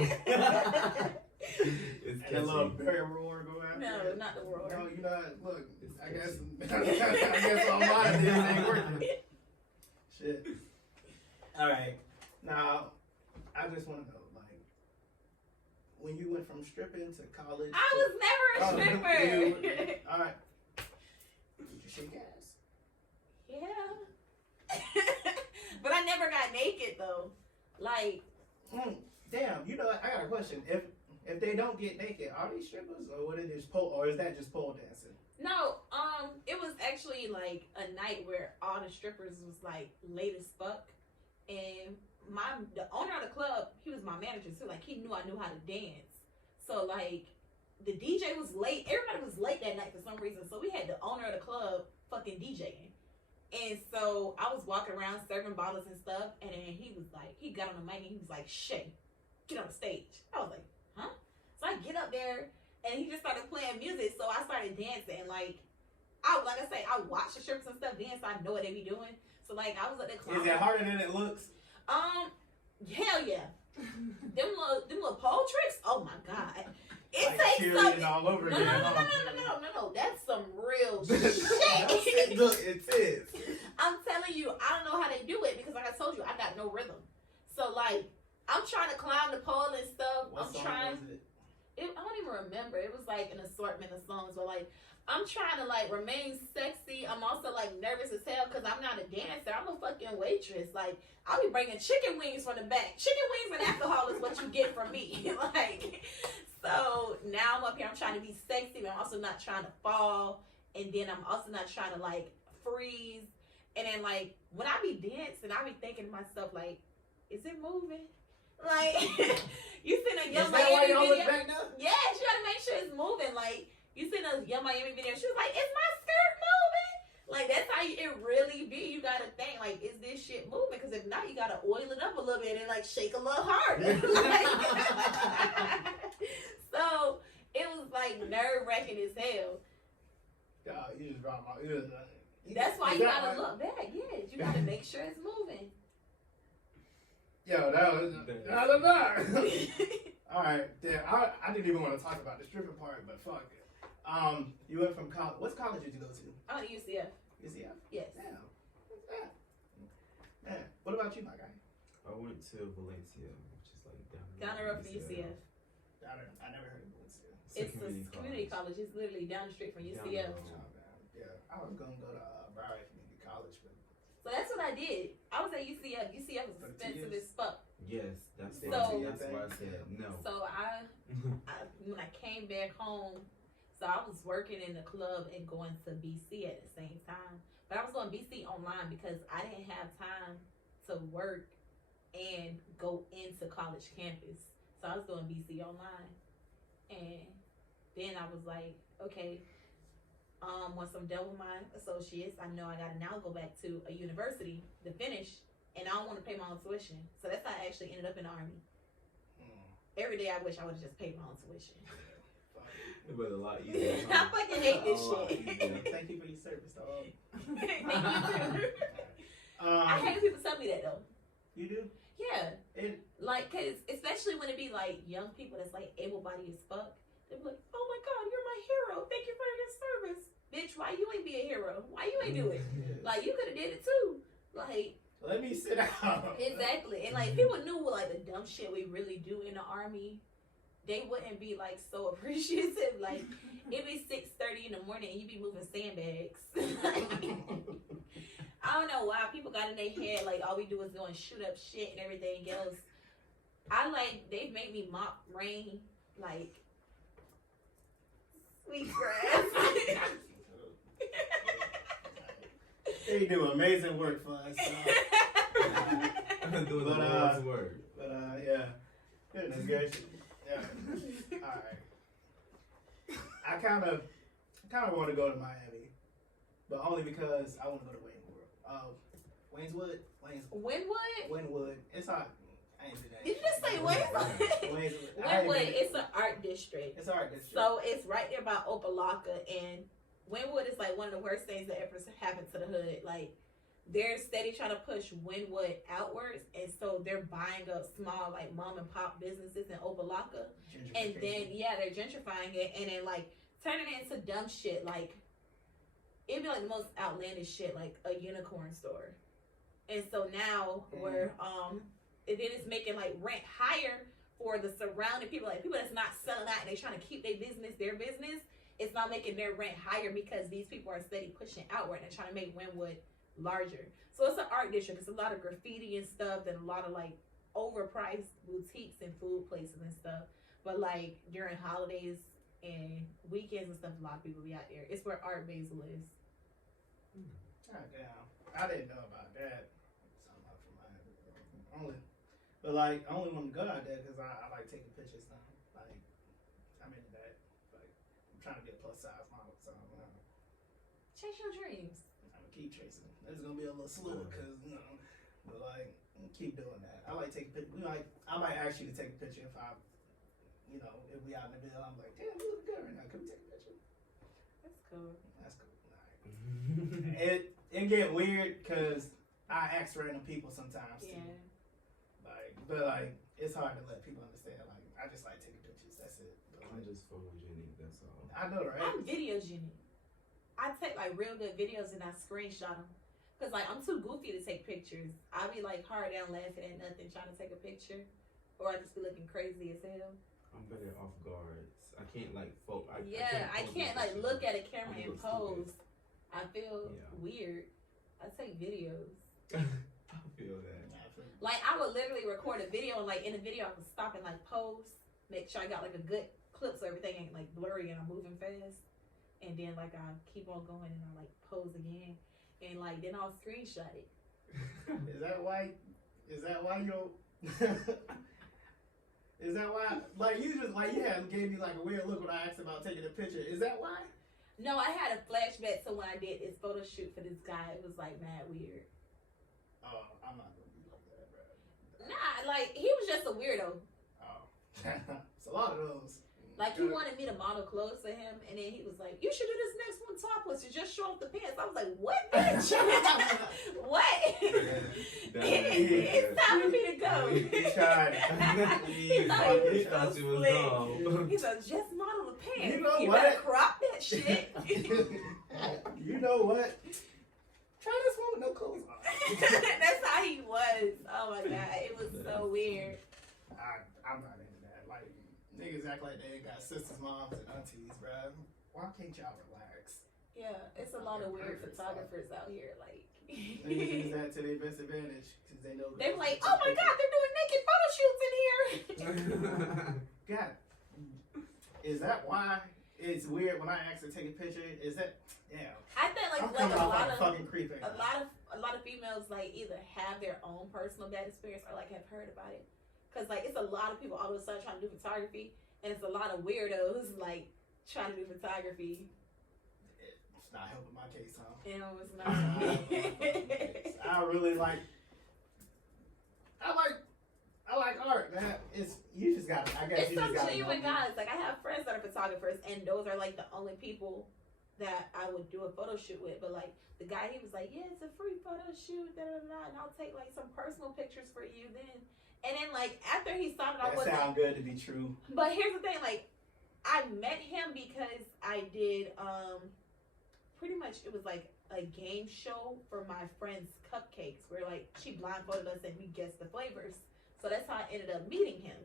It's And a little bear roar go out. No, not the roar. No, you know, look, It's I guess, catchy. I guess all mine of this ain't working. Shit. Alright. Now, I just want to know, like, when you went from stripping to college. I was never a stripper. Alright. Did you shake ass? Yeah. But I never got naked though. Like, Damn, you know what? I got a question. If they don't get naked, are they strippers or what? It is pole, or is that just pole dancing? no, it was actually like a night where all the strippers was like late as fuck, and the owner of the club, he was my manager too. Like he knew I knew how to dance, so like the DJ was late. Everybody was late that night for some reason, so we had the owner of the club fucking DJing. And so I was walking around serving bottles and stuff, and then he got on the mic and he was like, Shay, get on the stage. I was like, huh? So I get up there and he just started playing music, so I started dancing. Like I watch the strippers and stuff dance, so I know what they be doing. So like I was at the club. Is it harder than it looks? Hell yeah. them little pole tricks, oh my god. It Like takes cheerleading something. all over No, again. no. That's some real shit. Look, it is. I'm telling you, I don't know how they do it because, like I told you, I got no rhythm. So, like, I'm trying to climb the pole and stuff. What I'm song trying. was it? I don't even remember. It was like an assortment of songs, but like, I'm trying to like remain sexy. I'm also like nervous as hell because I'm not a dancer. I'm a fucking waitress. Like, I'll be bringing chicken wings from the back. Chicken wings and alcohol is what you get from me. Like, so now I'm up here. I'm trying to be sexy, but I'm also not trying to fall. And then I'm also not trying to like freeze. And then like when I be dancing, I be thinking to myself like, is it moving? Like, you seen a Young Is that why Miami y'all video? look back now? Yeah, you gotta make sure it's moving. Like, you seen a Young Miami video? She was like, "Is my skirt moving?" Like, that's how you like it really be. You gotta think like, is this shit moving? Because if not, you gotta oil it up a little bit and like shake a little harder. So it was like nerve wracking as hell. God, you just brought my. That's why you gotta look back. Yes, you gotta make sure it's moving. Yo, that was. All right, damn. I didn't even want to talk about the stripping part, but fuck it. You went from college. What college did you go to? I went to UCF. UCF. Yes. Damn. What's that? Man, what about you, my guy? I went to Valencia, which is like Down the road from UCF. I never heard of it. It's a community college. It's literally down the street from UCF. Oh, man. Yeah, I was gonna go to Broward Community College, but So that's what I did. I was at UCF. UCF was expensive as fuck. Yes, that's So- why I said no. So I when I came back home, so I was working in the club and going to BC at the same time. But I was doing BC online because I didn't have time to work and go into college campus. So I was doing BC online. And then I was like, okay, once I'm done with my associates, I know I gotta now go back to a university to finish, and I don't want to pay my own tuition. So that's how I actually ended up in the Army. Every day I wish I would have just paid my own tuition. It was a lot easier. I fucking hate this shit. Thank you for your service, dog. Thank you too. I hate people tell me that though. You do? Yeah. It, Like, cause especially when it be like young people that's like able-bodied as fuck, they be like, "Oh my God, you're my hero. Thank you for your service, bitch. Why you ain't be a hero? Why you ain't do it? Like, you could have did it too. Like, let me sit down. exactly. And like, if people knew what like the dumb shit we really do in the Army, they wouldn't be like so appreciative. Like, it'd be 6:30 in the morning and you be moving sandbags. I don't know why people got in their head like all we do is go and shoot up shit and everything else. They've made me mop rain, like sweet grass. They do amazing work for us. I'm doing the Lord's work. But yeah. Goodness gracious. Yeah. Alright. I kind of want to go to Miami, but only because I want to go to Wayneswood. Wynwood. It's hot. I ain't do that. Did you just say Wayneswood? Wynwood, it's an art district. It's an art district. So it's right there by Opalaka, and Wynwood is like one of the worst things that ever happened to the hood. Like, they're steady trying to push Wynwood outwards, and so they're buying up small like mom and pop businesses in Opalaka, and then they're gentrifying it, and then like turning it into dumb shit. Like, it'd be like the most outlandish shit, like a unicorn store. And so now we're and then it's making like rent higher for the surrounding people, like people that's not selling out and they trying to keep their business. It's not making their rent higher because these people are steady pushing outward and trying to make Wynwood larger. So it's an art district. It's a lot of graffiti and stuff, and a lot of like overpriced boutiques and food places and stuff. But like during holidays and weekends and stuff, a lot of people be out there. It's where Art Basel is. God damn. I didn't know about that. But like, I only want to go out there because I like taking pictures now. Like, I'm into that. Like, I'm trying to get plus size model, so Chase your dreams. I'm gonna keep chasing. It's gonna be a little slower because but like, keep doing that. I like taking pictures. Like, I might ask you to take a picture if if we out in the middle. I'm like, damn, you look good right now. Can we take a picture? That's cool. That's cool. All right. it get weird because I ask random people sometimes too. Yeah. But like, it's hard to let people understand. Like, I just like taking pictures. That's it. But I'm just photogenic. That's all. I know, right? I'm videogenic. I take like real good videos and I screenshot them. Cause like I'm too goofy to take pictures. I be like hard down laughing at nothing, trying to take a picture, or I just be looking crazy as hell. I'm better off guards. I can't like I can't like look at a camera and pose. I feel weird. I take videos. I feel that. Like, I would literally record a video, and like in the video I would stop and like pose, make sure I got like a good clip so everything ain't like blurry and I'm moving fast, and then like I keep on going and I like pose again, and like then I'll screenshot it. Is that why you is that why like you just like gave me like a weird look when I asked about taking a picture? Is that why? No, I had a flashback to when I did this photo shoot for this guy. It was like mad weird. Oh, I'm not gonna be like that, bro. Nah, like he was just a weirdo. Oh, it's a lot of those. Like he wanted me to model clothes for him, and then he was like, "You should do this next one topless. You just show off the pants." I was like, "What, bitch? What? It's time for me to go." He tried. He thought he was so He said, "Just model the pants. You know you what? better crop that shit." You know what? Try this one with no clothes on. That's how he was. Oh my god, it was so weird. I'm not into that. Like, niggas act like they ain't got sisters, moms, and aunties, bruh. Why can't y'all relax? Yeah, it's a lot of weird photographers out here. Like, Niggas use that to their best advantage because they know. they're like, "Oh my god, they're doing naked photo shoots in here." God, is that why it's weird when I ask to take a picture? Is that damn? I think I'm like coming a off lot like of fucking creeping. a lot of females like either have their own personal bad experience or like have heard about it. Cause like it's a lot of people all of a sudden trying to do photography, and it's a lot of weirdos like trying to do photography. It's not helping my case, huh? You know, it's It's not helping my fucking case. I really like. I like art, man. It's you just got. I guess It's you some just got. genuine guys. Like I have friends that are photographers, and those are like the only people that I would do a photo shoot with. But like the guy, he was like, "Yeah, it's a free photo shoot, da da da, and I'll take like some personal pictures for you." And then like after he saw that I That wasn't. sound good to be true. But here's the thing, like I met him because I did pretty much it was like a game show for my friend's cupcakes where like she blindfolded us and we guessed the flavors. So that's how I ended up meeting him.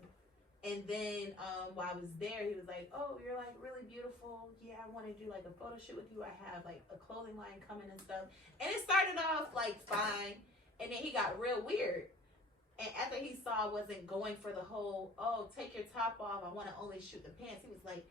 And then while I was there, he was like, "Oh, you're like really beautiful. Yeah, I want to do like a photo shoot with you. I have like a clothing line coming and stuff." And it started off like fine, and then he got real weird. And after he saw I wasn't going for the whole, "Oh, take your top off, I want to only shoot the pants," he was like,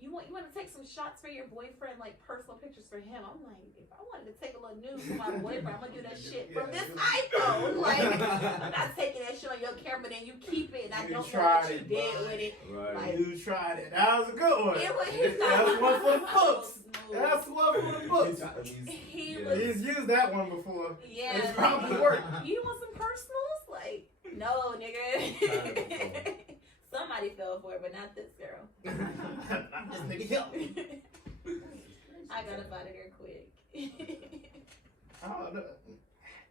you want to take some shots for your boyfriend, like personal pictures for him?" I'm like, if I wanted to take a little news for my boyfriend, I'm gonna do that shit from this iPhone. Like, I'm not taking that shit on your camera, then you keep it, and I don't know what you did with it. Right. Like, You tried it. That was a good one. It was. That's one for the books. That's one for the books. He was. He's used that one before. Yeah. It's probably worked. You want some personals? Like, no, nigga. Somebody fell for it, but not this girl. This nigga help me. I got up out of there quick. Oh, no.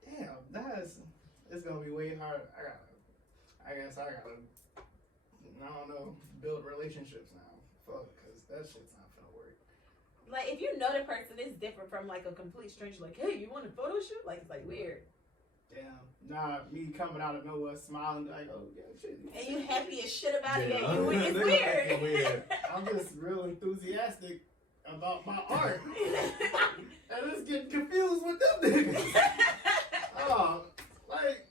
Damn, it's gonna be way hard. I guess I gotta, I don't know, build relationships now. Fuck, cause that shit's not gonna work. Like, if you know the person, it's different from like a complete stranger. Like, "Hey, you want a photo shoot?" Like, it's like weird. Damn, nah, me coming out of nowhere, smiling like, "Oh yeah, shit." And you happy as shit about it. Yeah. Yeah, it's weird. Weird. I'm just real enthusiastic about my art, and it's getting confused with them niggas. Oh, like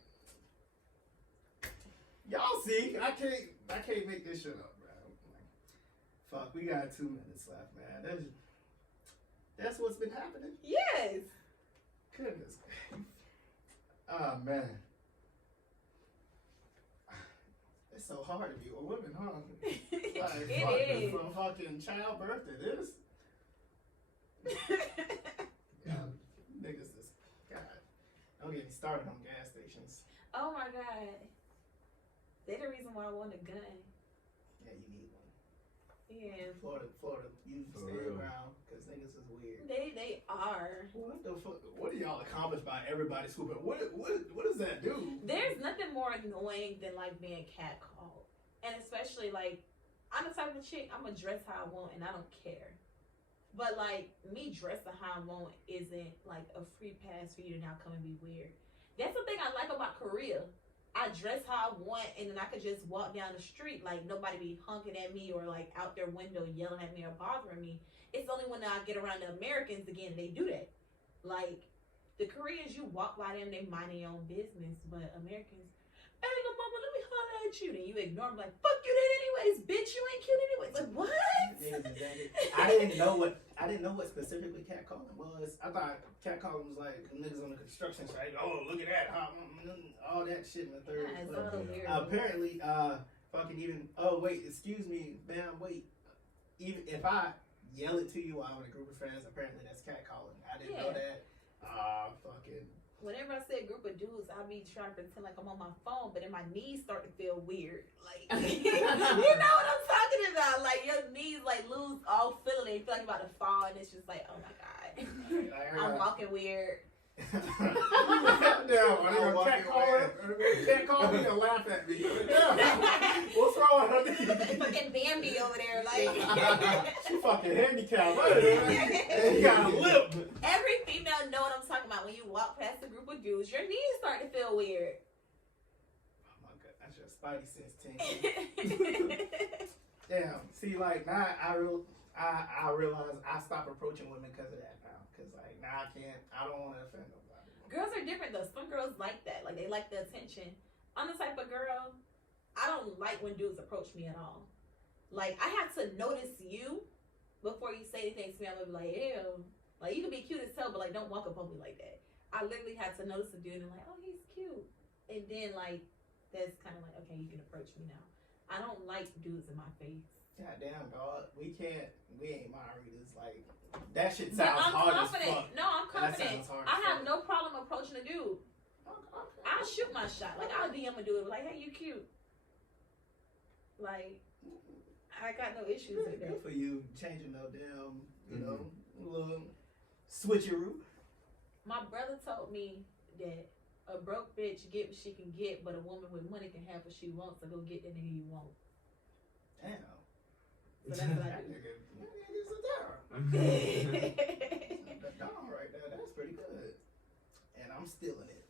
y'all see, I can't make this shit up, bro. Like, fuck, we got 2 minutes left, man. That's what's been happening. Yes. Goodness. Oh man. It's so hard to be a woman, huh? Like, It fucking, is. from fucking childbirth to this. Yeah, niggas just, God. Don't get me started on gas stations. Oh my god. They're the reason why I want a gun. Yeah, you need one. Yeah. Florida, you For stay real. around, because niggas is weird. They are. What the fuck? What do y'all accomplish by everybody swooping? What does that do? There's nothing more annoying than like being catcalled. And especially like, I'm the type of chick, I'm gonna dress how I want and I don't care. But like, me dressing how I want isn't like a free pass for you to now come and be weird. That's the thing I like about Korea. I dress how I want and then I could just walk down the street, like nobody be honking at me or like out their window yelling at me or bothering me. It's only when I get around the Americans again, they do that. Like, the Koreans, you walk by them, they mind their own business, but Americans, "Hey, little mama, let me holler at you." Then you ignore them like, "Fuck you then anyways, bitch, you ain't cute anyways." Like, what? Yeah, exactly. I didn't know what specifically catcalling was. I thought catcalling was like niggas on the construction site. "Oh, look at that, huh?" All that shit in the third. Nah, it's But all weird. apparently, fucking even. Oh wait, excuse me, ma'am. Wait. Even if I yell it to you while I'm in a group of friends. Apparently that's catcalling. I didn't know that. Fucking. Whenever I say group of dudes, I be trying to pretend like I'm on my phone, but then my knees start to feel weird. Like, you know what I'm talking about? Like, your knees, like, lose all feeling. You feel like you're about to fall, and it's just like, oh my God. I'm walking weird. Damn, can't call me and laugh at me. Yeah. What's wrong with her? Fucking Bambi over there, like. She fucking handicapped. She got a lip. Every female know what I'm talking about. When you walk past a group of dudes, your knees start to feel weird. Oh my God, that's your spidey sense tingling. Damn. See, like now I realize I stopped approaching women because of that now. Cause like now I don't want to offend nobody. Girls are different though. Some girls like that. Like they like the attention. I'm the type of girl, I don't like when dudes approach me at all. Like I have to notice you before you say anything to me. I'm gonna be like, ew. Like you can be cute as hell, but like don't walk up on me like that. I literally had to notice a dude and like, oh he's cute. And then like that's kind of like, okay, you can approach me now. I don't like dudes in my face. God damn, dog. We ain't margaritas. Like, that shit But sounds I'm hard confident. as fuck. No, I'm That confident. sounds hard I as have fuck. no problem approaching a dude. Okay. I'll shoot my shot. Like I'll DM a dude like, hey, you cute. Like I got no issues with Good that. for you. Changing no damn, you know, little switcheroo. My brother told me that a broke bitch get what she can get, but a woman with money can have what she wants, so go get the nigga you want. Damn. So that's what I That do. nigga's a terror. That dog right there, that's pretty good. And I'm stealing it.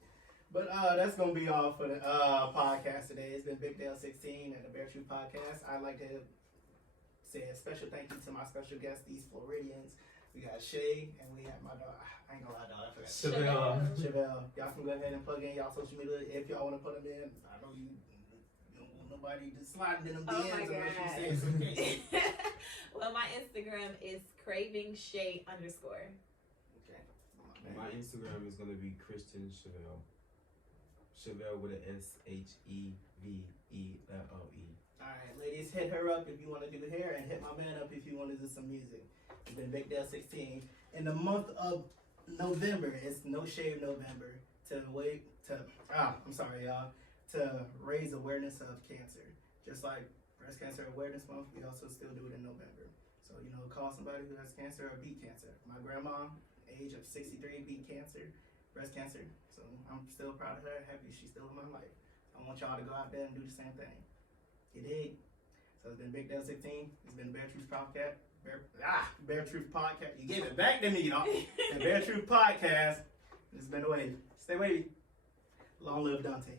But that's gonna be all for the podcast today. It's been Big Dale 16 and the Beartruth podcast. I'd like to say a special thank you to my special guests, these Floridians. We got Shay and we have my dog. I ain't gonna lie, dog. I forgot. Chevelle. Y'all can go ahead and plug in y'all social media if y'all want to put them in. I know you don't want nobody just sliding in them Oh DMs my unless you say God. it's okay. Well, my Instagram is cravingshay_. Okay. My Instagram is gonna be Christian Chevelle. Chevelle with a SHEVELLE. Alright, ladies, hit her up if you want to do hair, and hit my man up if you want to do some music. It's been Big Dale 16. In the month of November, it's No Shave November to raise awareness of cancer. Just like Breast Cancer Awareness Month, we also still do it in November. So, you know, call somebody who has cancer or beat cancer. My grandma, age of 63, beat cancer, breast cancer. So I'm still proud of her, happy she's still in my life. I want y'all to go out there and do the same thing. You dig? So it's been Big Dale 16. It's been Beartruth Podcast. Beartruth Podcast. You gave it back to me, y'all. The Beartruth Podcast. It's been a wave. Stay wavy. Long live Dante.